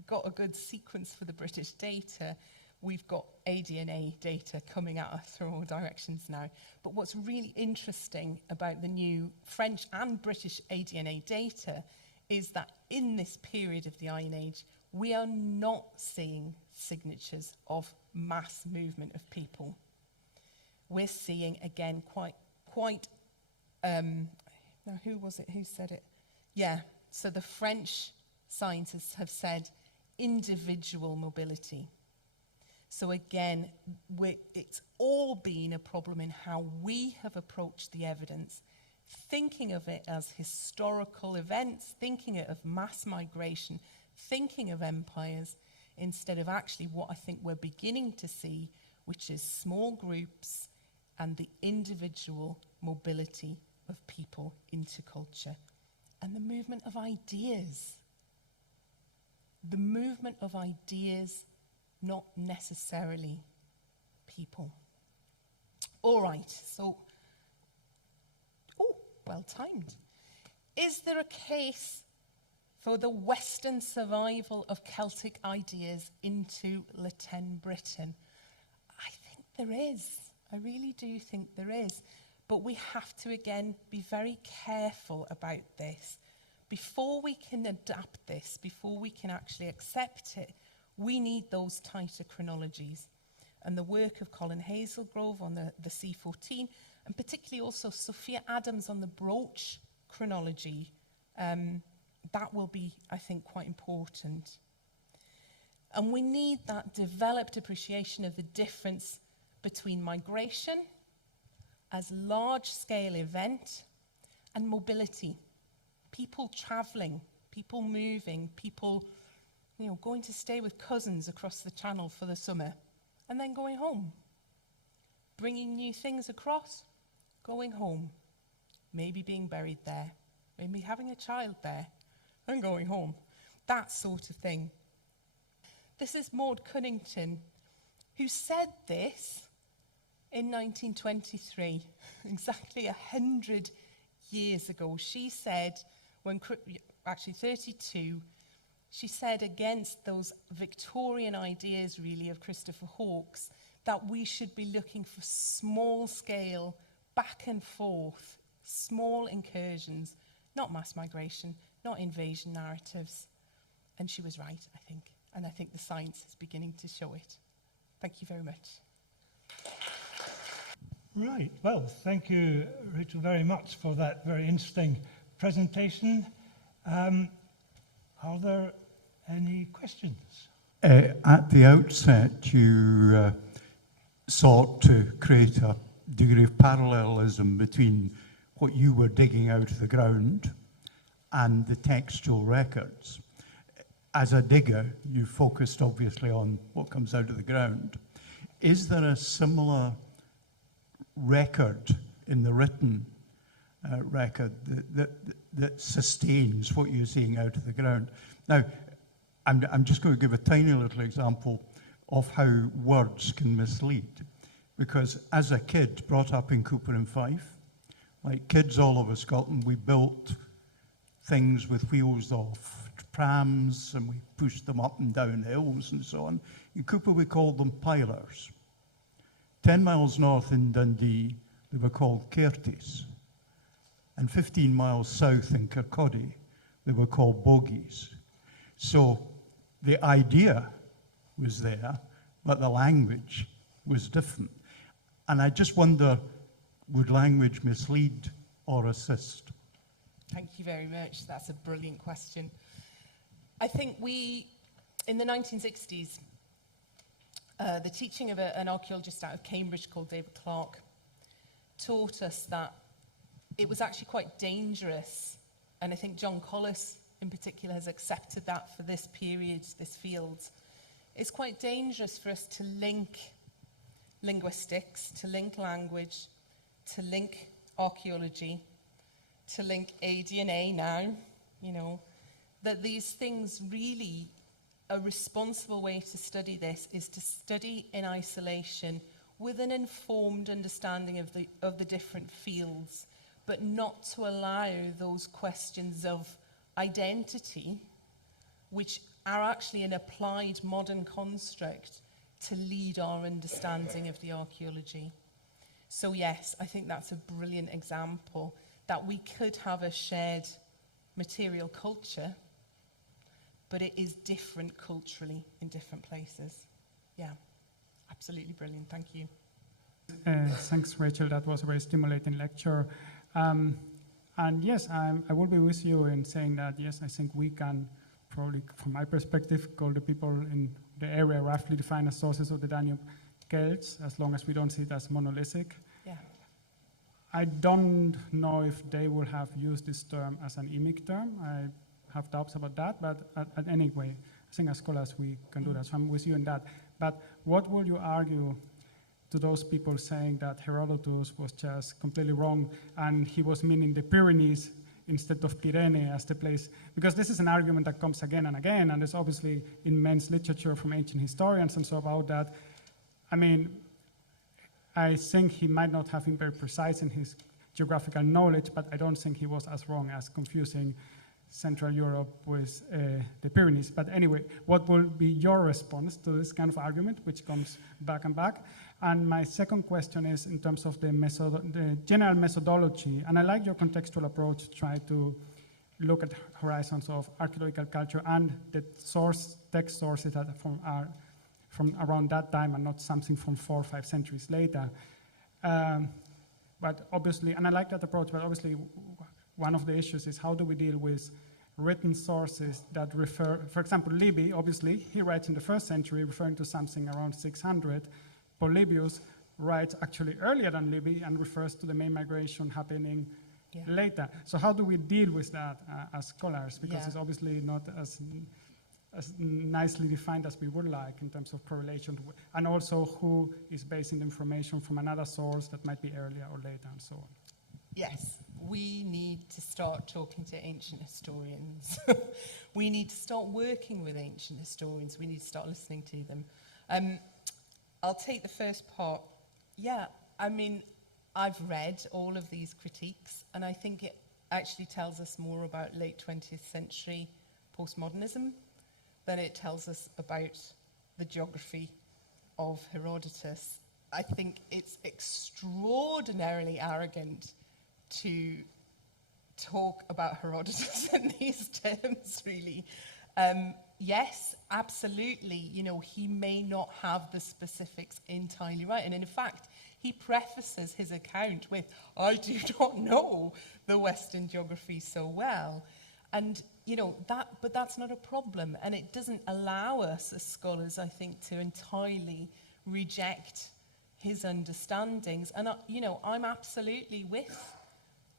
got a good sequence for the British data, we've got ADNA data coming at us from all directions now. But what's really interesting about the new French and British ADNA data is that in this period of the Iron Age, we are not seeing signatures of mass movement of people. We're seeing, again, quite now who was it who said it? Yeah, so the French scientists have said individual mobility. So again, it's all been a problem in how we have approached the evidence, thinking of it as historical events, thinking of mass migration, thinking of empires, instead of actually what I think we're beginning to see, which is small groups and the individual mobility of people into culture. And the movement of ideas. The movement of ideas, not necessarily people. All right, so, well timed. Is there a case for the Western survival of Celtic ideas into Latin Britain? I think there is. I really do think there is. But we have to, again, be very careful about this. Before we can adapt this, before we can actually accept it, we need those tighter chronologies. And the work of Colin Hazelgrove on the C14, and particularly also Sophia Adams on the brooch chronology, that will be, I think, quite important. And we need that developed appreciation of the difference between migration as large-scale event and mobility. People travelling, people moving, people going to stay with cousins across the channel for the summer and then going home. Bringing new things across, going home. Maybe being buried there, maybe having a child there and going home. That sort of thing. This is Maud Cunnington, who said this in 1923, exactly 100 years ago. She said, actually 32, she said against those Victorian ideas really of Christopher Hawkes, that we should be looking for small scale, back and forth, small incursions, not mass migration, not invasion narratives. And she was right, I think. And I think the science is beginning to show it. Thank you very much. Right, well, thank you, Rachel, very much for that very interesting presentation. Are there any questions? At the outset, you sought to create a degree of parallelism between what you were digging out of the ground and the textual records. As a digger, you focused obviously on what comes out of the ground. Is there a similar record in the written record that sustains what you're seeing out of the ground? Now, I'm just going to give a tiny little example of how words can mislead. Because as a kid brought up in Cooper and Fife, like kids all over Scotland, we built things with wheels off prams and we pushed them up and down hills and so on. In Cooper, we called them pilers. 10 miles north in Dundee, they were called cairties. And 15 miles south in Kirkcaldy, they were called bogies. So the idea was there, but the language was different. And I just wonder, would language mislead or assist? Thank you very much. That's a brilliant question. I think in the 1960s, the teaching of an archaeologist out of Cambridge called David Clark taught us that it was actually quite dangerous, and I think John Collis in particular has accepted that for this period, this field, it's quite dangerous for us to link linguistics, to link language, to link archaeology, to link ADNA now, that these things really, a responsible way to study this is to study in isolation with an informed understanding of the different fields, but not to allow those questions of identity, which are actually an applied modern construct, to lead our understanding of the archaeology. So yes, I think that's a brilliant example that we could have a shared material culture, but it is different culturally in different places. Yeah, absolutely brilliant, thank you. Thanks, Rachel. That was a very stimulating lecture. And yes, I will be with you in saying that, yes, I think we can probably, from my perspective, call the people in the area roughly defined as sources of the Danube Celts, as long as we don't see it as monolithic. Yeah. I don't know if they will have used this term as an imic term. I have doubts about that, but anyway, I think as scholars we can do that, so I'm with you in that. But what will you argue to those people saying that Herodotus was just completely wrong and he was meaning the Pyrenees instead of Pyrene as the place? Because this is an argument that comes again and again, and there's obviously immense literature from ancient historians and so about that. I mean, I think he might not have been very precise in his geographical knowledge, but I don't think he was as wrong as confusing Central Europe with the Pyrenees. But anyway, what will be your response to this kind of argument, which comes back and back? And my second question is in terms of the general methodology, and I like your contextual approach to try to look at horizons of archaeological culture and the text sources that are from around that time and not something from 4 or 5 centuries later. But obviously, and I like that approach, but obviously one of the issues is how do we deal with written sources that refer, for example, Livy, obviously, he writes in the 1st century referring to something around 600. Polybius writes actually earlier than Livy and refers to the main migration happening later. So how do we deal with that as scholars? Because it's obviously not as nicely defined as we would like in terms of correlation, and also who is basing the information from another source that might be earlier or later and so on. Yes, we need to start talking to ancient historians. We need to start working with ancient historians. We need to start listening to them. I'll take the first part. Yeah, I mean, I've read all of these critiques, and I think it actually tells us more about late 20th century postmodernism than it tells us about the geography of Herodotus. I think it's extraordinarily arrogant to talk about Herodotus in these terms, really. Yes, absolutely, he may not have the specifics entirely right. And in fact, he prefaces his account with, I do not know the Western geography so well. And, but that's not a problem. And it doesn't allow us as scholars, I think, to entirely reject his understandings. And, I'm absolutely with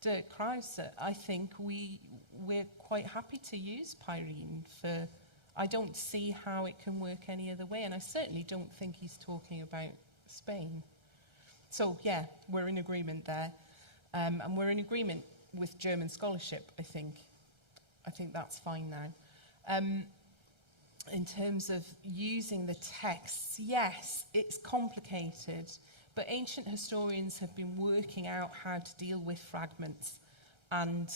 Dirk Krause. I think we're quite happy to use Pyrene for, I don't see how it can work any other way. And I certainly don't think he's talking about Spain. So, yeah, we're in agreement there. And we're in agreement with German scholarship, I think. I think that's fine now. In terms of using the texts, yes, it's complicated, but ancient historians have been working out how to deal with fragments and,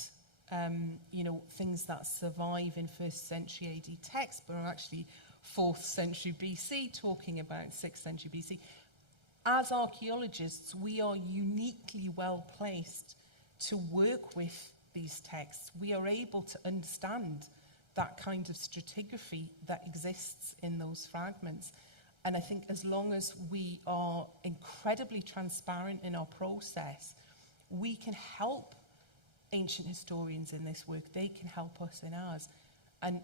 things that survive in 1st century AD texts, but are actually 4th century BC, talking about 6th century BC. As archaeologists, we are uniquely well placed to work with these texts. We are able to understand that kind of stratigraphy that exists in those fragments. And I think as long as we are incredibly transparent in our process, we can help ancient historians in this work. They can help us in ours. And,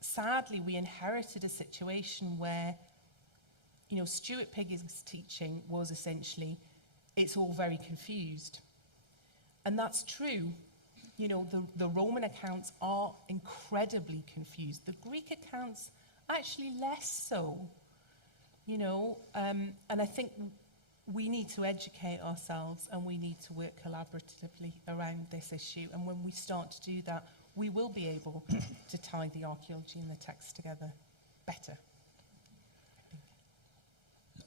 sadly, we inherited a situation where, Stuart Piggin's teaching was essentially, it's all very confused. And that's true, you know, the Roman accounts are incredibly confused. The Greek accounts actually less so, you know, and I think we need to educate ourselves and we need to work collaboratively around this issue. And when we start to do that, we will be able to tie the archaeology and the text together better.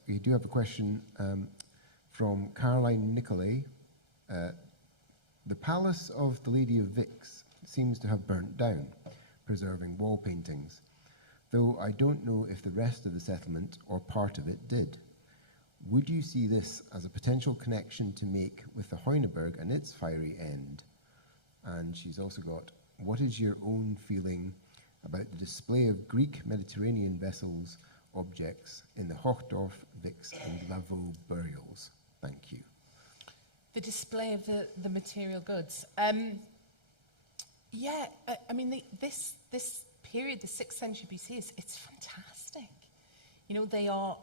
We do have a question from Caroline Nicolay. The palace of the Lady of Vix seems to have burnt down, preserving wall paintings, though I don't know if the rest of the settlement or part of it did. Would you see this as a potential connection to make with the Heuneberg and its fiery end? And she's also got, what is your own feeling about the display of Greek Mediterranean vessels objects in the Hochdorf, Vix and Lavaux burials? Thank you. The display of the material goods. Yeah, I mean, this period, the 6th century BC, it's fantastic. You know, they are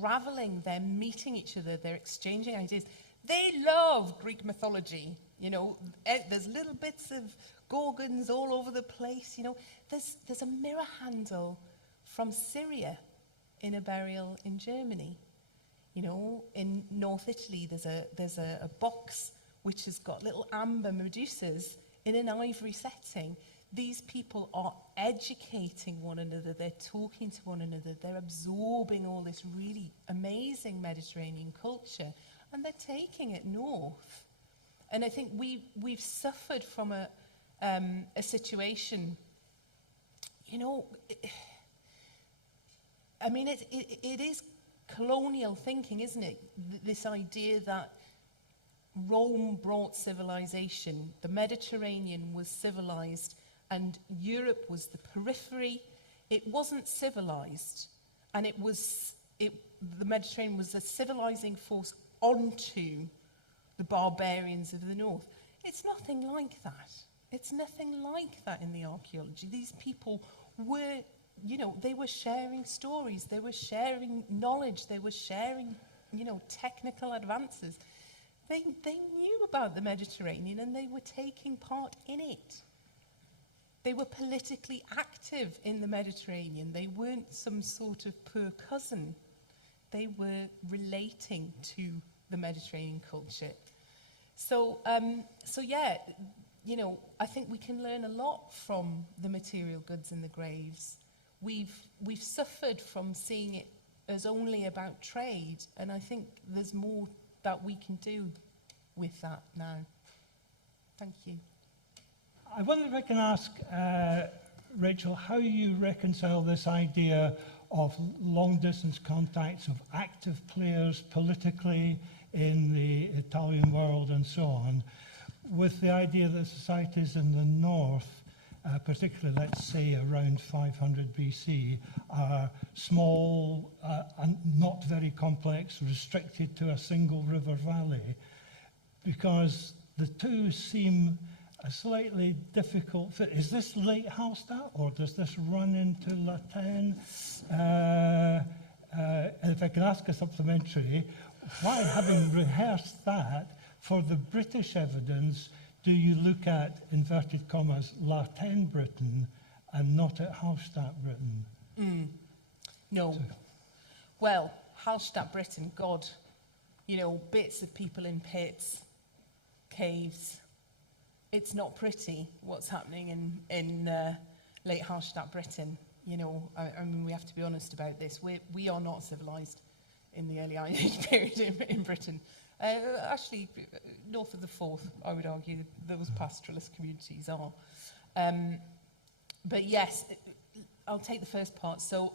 traveling, they're meeting each other, they're exchanging ideas. They love Greek mythology. You know, there's little bits of gorgons all over the place. You know, there's a mirror handle from Syria in a burial in Germany. You know, in North Italy, there's a box which has got little amber Medusas in an ivory setting. These people are educating one another, they're talking to one another, they're absorbing all this really amazing Mediterranean culture, and they're taking it north. And I think we've suffered from a situation, you know, I mean, it is colonial thinking, isn't it? This idea that Rome brought civilization, the Mediterranean was civilized, and Europe was the periphery. It wasn't civilized, and the Mediterranean was a civilizing force onto the barbarians of the north. It's nothing like that. It's nothing like that in the archaeology. These people were, you know, they were sharing stories, they were sharing knowledge, they were sharing, you know, technical advances. They knew about the Mediterranean and they were taking part in it. They were politically active in the Mediterranean. They weren't some sort of poor cousin. They were relating to the Mediterranean culture. So yeah, you know, I think we can learn a lot from the material goods in the graves. We've suffered from seeing it as only about trade, and I think there's more that we can do with that now. Thank you. I wonder if I can ask Rachel how you reconcile this idea of long-distance contacts of active players politically in the Italian world and so on, with the idea that societies in the north, particularly let's say around 500 BC, are small and not very complex, restricted to a single river valley, because the two seem a slightly difficult fit. Is this late Hallstatt, or does this run into Latin? And if I can ask a supplementary, why, having rehearsed that, for the British evidence, do you look at, inverted commas, Latin Britain and not at Hallstatt Britain? No. Well, Hallstatt Britain, God, you know, bits of people in pits, caves. It's not pretty what's happening in late Hallstatt Britain. You know, I mean, we have to be honest about this. We are not civilized in the early Iron Age period in Britain. Actually, north of the Forth, I would argue, those pastoralist communities are. But yes, I'll take the first part. So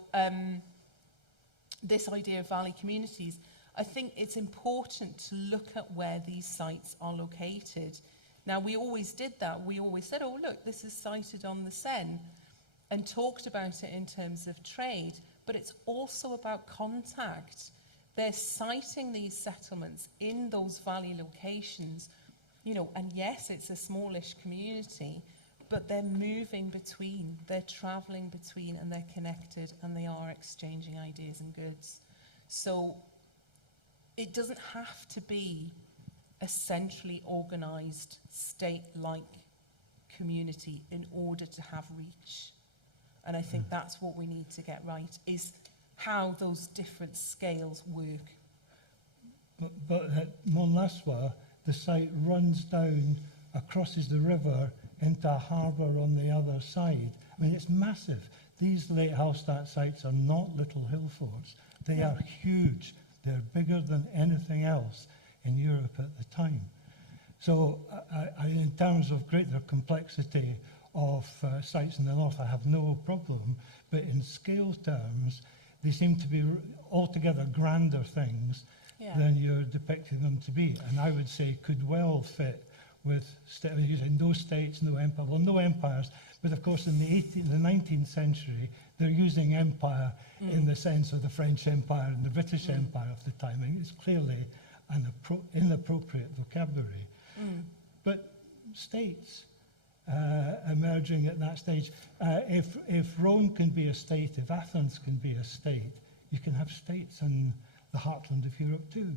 this idea of valley communities, I think it's important to look at where these sites are located. Now, we always did that. We always said, oh, look, this is sited on the Seine, and talked about it in terms of trade, but it's also about contact. They're siting these settlements in those valley locations, you know, and yes, it's a smallish community, but they're moving between, they're traveling between, and they're connected, and they are exchanging ideas and goods. So it doesn't have to be a centrally organized state-like community in order to have reach. And I think that's what we need to get right, is how those different scales work. But at Monlaswa, the site runs down, crosses the river into a harbour on the other side. I mean, it's massive. These late Hallstatt sites are not little hill forts. They are huge. They're bigger than anything else in Europe at the time. So in terms of greater complexity of sites in the north, I have no problem. But in scale terms, they seem to be altogether grander things than you're depicting them to be. And I would say could well fit with, using no states, no empire. Well, no empires, but of course in the 19th century, they're using empire in the sense of the French Empire and the British Empire of the time. And it's clearly an inappropriate vocabulary. But states emerging at that stage, if Rome can be a state, if Athens can be a state, you can have states in the heartland of Europe too.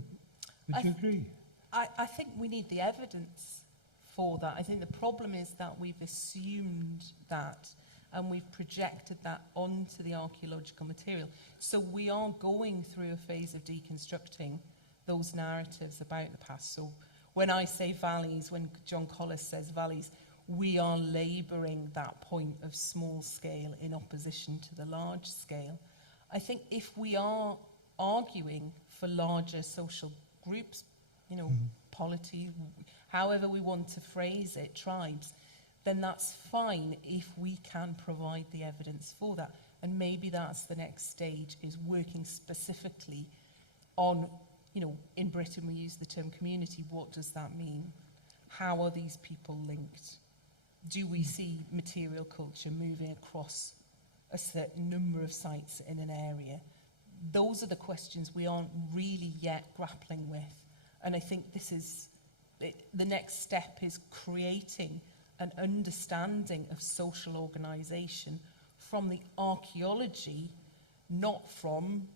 Would you agree? I think we need the evidence for that. I think the problem is that we've assumed that and we've projected that onto the archaeological material. So we are going through a phase of deconstructing those narratives about the past. So when I say valleys, when John Collis says valleys, we are labouring that point of small scale in opposition to the large scale. I think if we are arguing for larger social groups, you know, polity, however we want to phrase it, tribes, then that's fine if we can provide the evidence for that. And maybe that's the next stage, is working specifically on, you know, in Britain we use the term community. What does that mean? How are these people linked? Do we see material culture moving across a certain number of sites in an area? Those are the questions we aren't really yet grappling with. And I think this is, the next step is creating an understanding of social organisation from the archaeology, not from,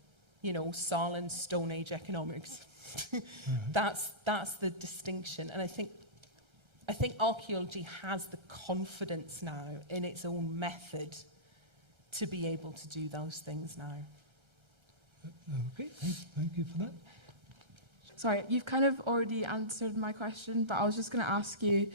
you know, Salin Stone Age economics. That's the distinction. And I think archaeology has the confidence now in its own method to be able to do those things now. Okay, thank you for that. Sorry, you've kind of already answered my question, but I was just going to ask you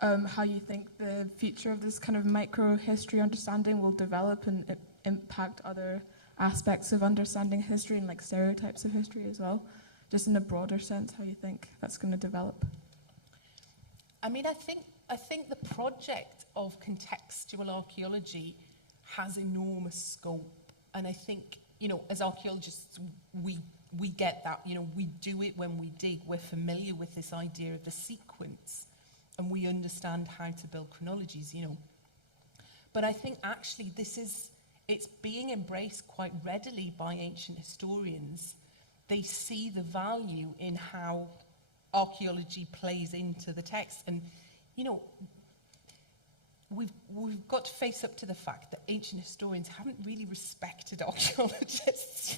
how you think the future of this kind of micro-history understanding will develop and impact other aspects of understanding history and like stereotypes of history as well. Just in a broader sense, how you think that's going to develop. I mean, I think the project of contextual archaeology has enormous scope. And I think, you know, as archaeologists, we get that, you know, we do it when we dig. We're familiar with this idea of the sequence and we understand how to build chronologies, you know. But I think actually it's being embraced quite readily by ancient historians. They see the value in how archaeology plays into the text. And, you know, we've got to face up to the fact that ancient historians haven't really respected archaeologists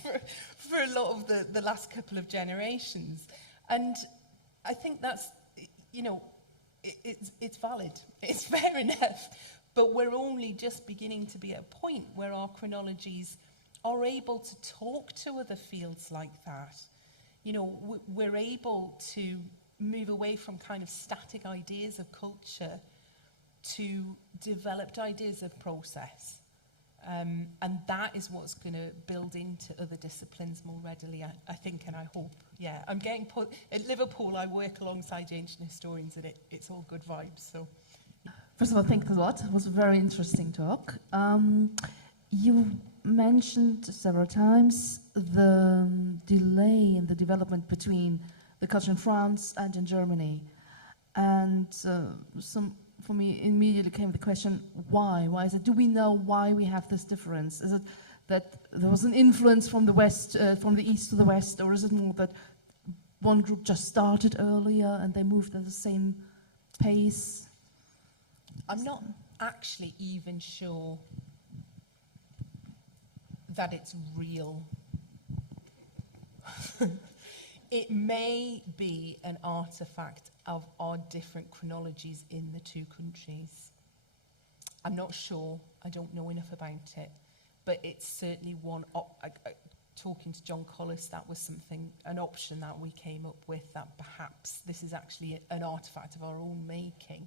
for a lot of the last couple of generations. And I think that's, you know, it's valid. It's fair enough. But we're only just beginning to be at a point where our chronologies are able to talk to other fields like that. You know, we're able to move away from kind of static ideas of culture to developed ideas of process. And that is what's going to build into other disciplines more readily, I think, and I hope. Yeah, I'm getting put... At Liverpool, I work alongside ancient historians, and it's all good vibes, so... First of all, thanks a lot. It was a very interesting talk. You mentioned several times the delay in the development between the culture in France and in Germany. And for me, immediately came the question, why? Why is it? Do we know why we have this difference? Is it that there was an influence from the west, from the east to the west, or is it more that one group just started earlier and they moved at the same pace? I'm not actually even sure that it's real. It may be an artifact of our different chronologies in the two countries. I'm not sure. I don't know enough about it. But it's certainly one, talking to John Collis, that was an option that we came up with, that perhaps this is actually an artefact of our own making.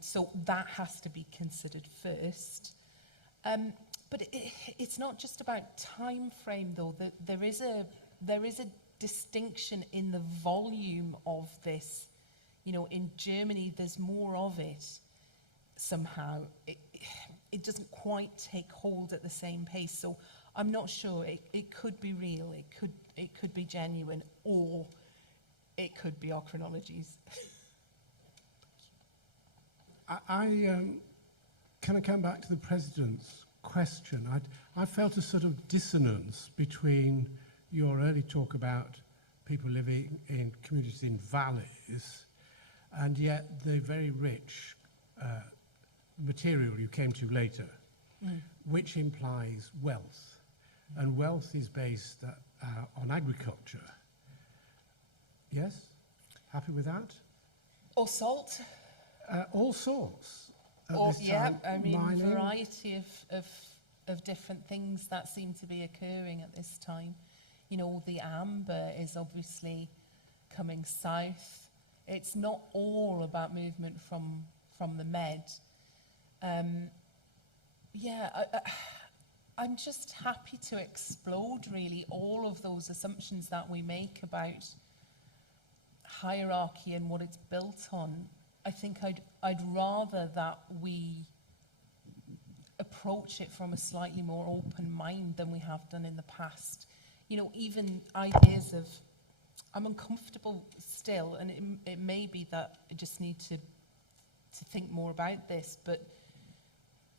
So that has to be considered first. But it's not just about time frame, though. There is a distinction in the volume of this. You know, in Germany, there's more of it somehow. It doesn't quite take hold at the same pace. So I'm not sure. It could be real. It could be genuine, or it could be our chronologies. Can I come back to the President's question? I felt a sort of dissonance between your early talk about people living in communities in valleys and yet the very rich material you came to later, which implies wealth. And wealth is based on agriculture. Yes? Happy with that? Or salt. All sorts. Or, yeah, I mean, mining. variety of different things that seem to be occurring at this time. You know, the amber is obviously coming south. It's not all about movement from the Med. I'm just happy to explode, really, all of those assumptions that we make about hierarchy and what it's built on. I think I'd rather that we approach it from a slightly more open mind than we have done in the past. You know, even ideas of, I'm uncomfortable still, and it may be that I just need to think more about this, but,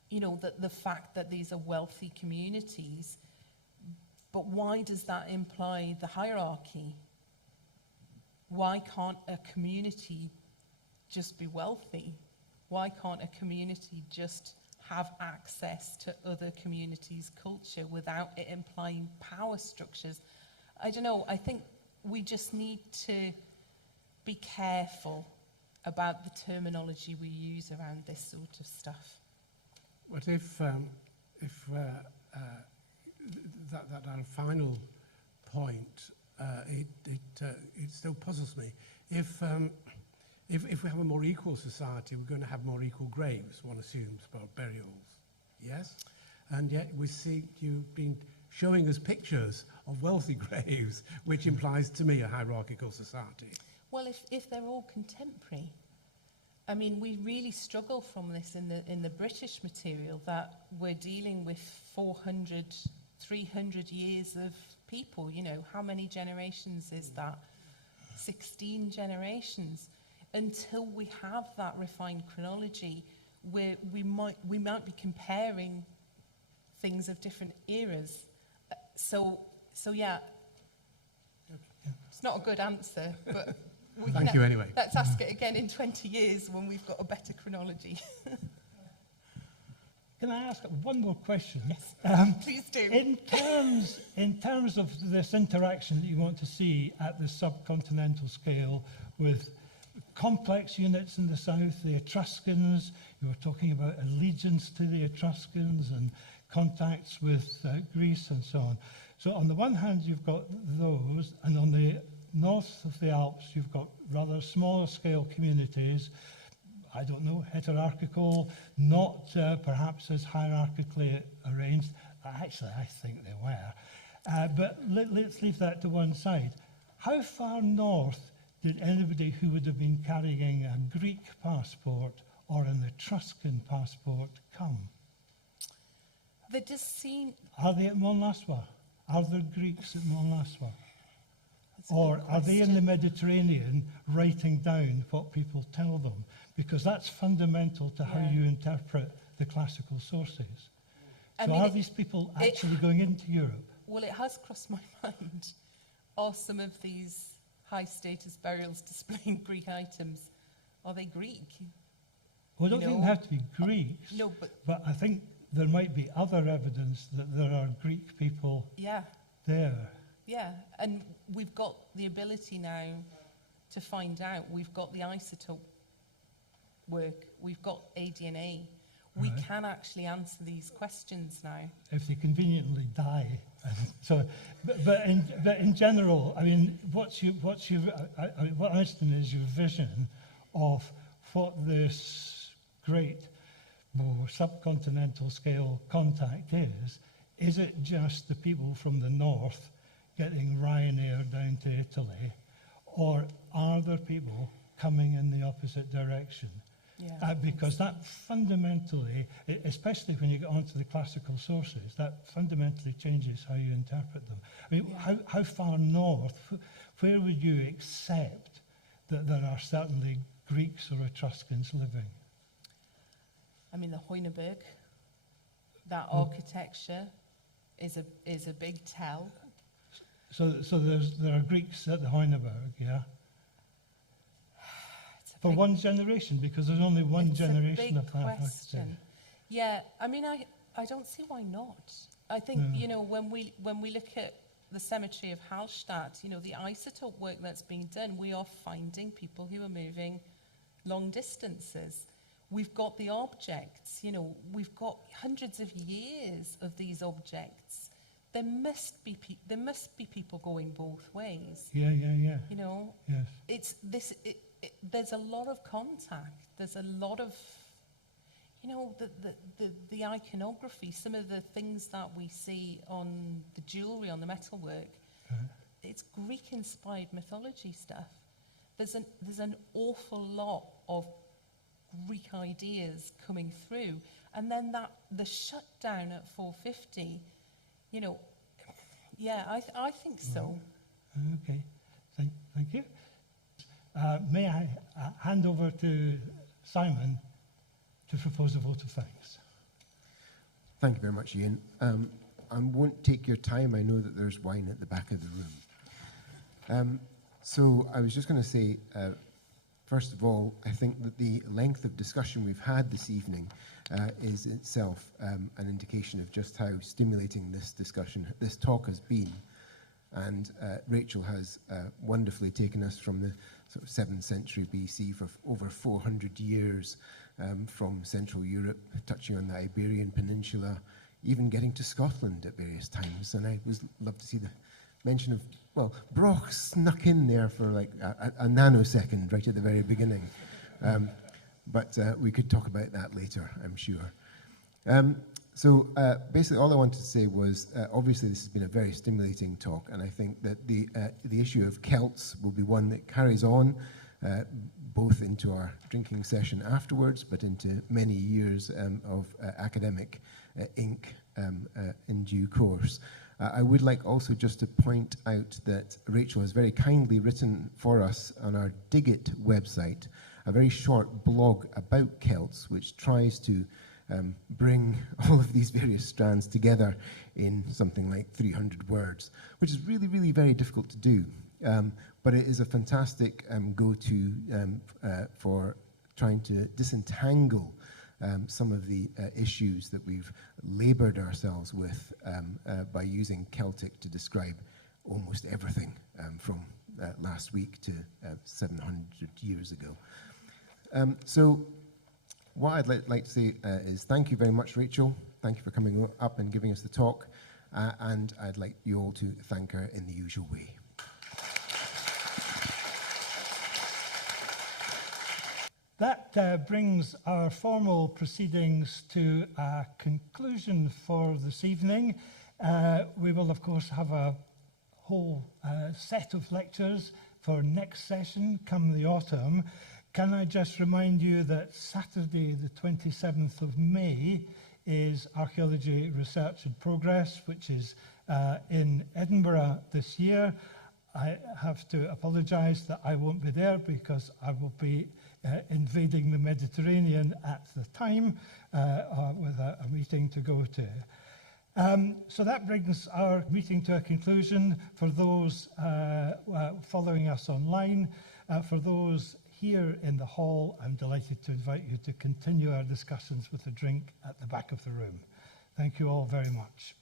you know, the fact that these are wealthy communities, but why does that imply the hierarchy? Why can't a community just be wealthy? Why can't a community just have access to other communities' culture without it implying power structures? I don't know. I think we just need to be careful about the terminology we use around this sort of stuff. But if that final point, it still puzzles me. If we have a more equal society, we're going to have more equal graves, one assumes, for burials, yes? And yet we see you've been showing us pictures of wealthy graves, which implies to me a hierarchical society. Well, if they're all contemporary, I mean, we really struggle from this in the British material, that we're dealing with 400, 300 years of people. You know, how many generations is that? 16 generations. Until we have that refined chronology, where we might be comparing things of different eras. So yeah, it's not a good answer, but Thank you anyway. Let's ask it again in 20 years when we've got a better chronology. Can I ask one more question? Yes, please do. In terms of this interaction that you want to see at the subcontinental scale with complex units in the south, the Etruscans, you were talking about allegiance to the Etruscans and contacts with Greece and so on. So on the one hand, you've got those, and on the north of the Alps, you've got rather smaller scale communities, I don't know, heterarchical, not perhaps as hierarchically arranged. Actually, I think they were. But let's leave that to one side. How far north did anybody who would have been carrying a Greek passport or an Etruscan passport come? They just seem... Are they at Mont Lassois? Are there Greeks at Mont Lassois? Or are they in the Mediterranean writing down what people tell them? Because that's fundamental to how you interpret the classical sources. So are these people actually going into Europe? Well, it has crossed my mind. Are some of these high-status burials displaying Greek items, are they Greek? Well, I don't think they have to be Greeks, No, but I think there might be other evidence that there are Greek people there. Yeah, and we've got the ability now to find out. We've got the isotope work, we've got ADNA, we Right. can actually answer these questions now. If they conveniently die. So, but in general, I mean, what I'm interested in is your vision of what this great, more subcontinental scale contact is. Is it just the people from the north getting Ryanair down to Italy, or are there people coming in the opposite direction? Yeah. Because that fundamentally, especially when you get onto the classical sources, that fundamentally changes how you interpret them. I mean, Yeah. how far north, where would you accept that there are certainly Greeks or Etruscans living? I mean, the Heuneberg, that architecture is a big tell. So there are Greeks at the Heuneberg, yeah? It's a For big- one generation, because there's only one it's generation a of big that question. architecture. Yeah, I mean, I don't see why not. I think, No. you know, when we look at the cemetery of Hallstatt, you know, the isotope work that's being done, we are finding people who are moving long distances. We've got the objects, you know, we've got hundreds of years of these objects. There must be people going both ways, Yeah, you know. yes. It's this. There's a lot of contact. There's a lot of, you know, the iconography. Some of the things that we see on the jewelry, on the metalwork, it's Greek-inspired mythology stuff. There's an awful lot of Greek ideas coming through, and then the shutdown at 450. You know, yeah, I think so. Okay, thank you. May I hand over to Simon to propose a vote of thanks? Thank you very much, Ian. I won't take your time. I know that there's wine at the back of the room. So I was just going to say, first of all, I think that the length of discussion we've had this evening is itself an indication of just how stimulating this talk has been. And Rachel has wonderfully taken us from the sort of 7th century BC for over 400 years from Central Europe, touching on the Iberian Peninsula, even getting to Scotland at various times. And I was love to see the mention of, well, Broch snuck in there for like a nanosecond right at the very beginning. But we could talk about that later, I'm sure. So basically all I wanted to say was, obviously this has been a very stimulating talk, and I think that the issue of Celts will be one that carries on both into our drinking session afterwards, but into many years of academic ink in due course. I would like also just to point out that Rachel has very kindly written for us on our Digit website a very short blog about Celts, which tries to bring all of these various strands together in something like 300 words, which is really, really very difficult to do. But it is a fantastic go-to for trying to disentangle some of the issues that we've labored ourselves with by using Celtic to describe almost everything from last week to 700 years ago. So what I'd like to say is thank you very much, Rachel. Thank you for coming up and giving us the talk. And I'd like you all to thank her in the usual way. That brings our formal proceedings to a conclusion for this evening. We will, of course, have a whole set of lectures for next session come the autumn. Can I just remind you that Saturday, the 27th of May, is Archaeology Research and Progress, which is in Edinburgh this year. I have to apologise that I won't be there because I will be invading the Mediterranean at the time with a meeting to go to. So that brings our meeting to a conclusion. For those following us online, for those here in the hall, I'm delighted to invite you to continue our discussions with a drink at the back of the room. Thank you all very much.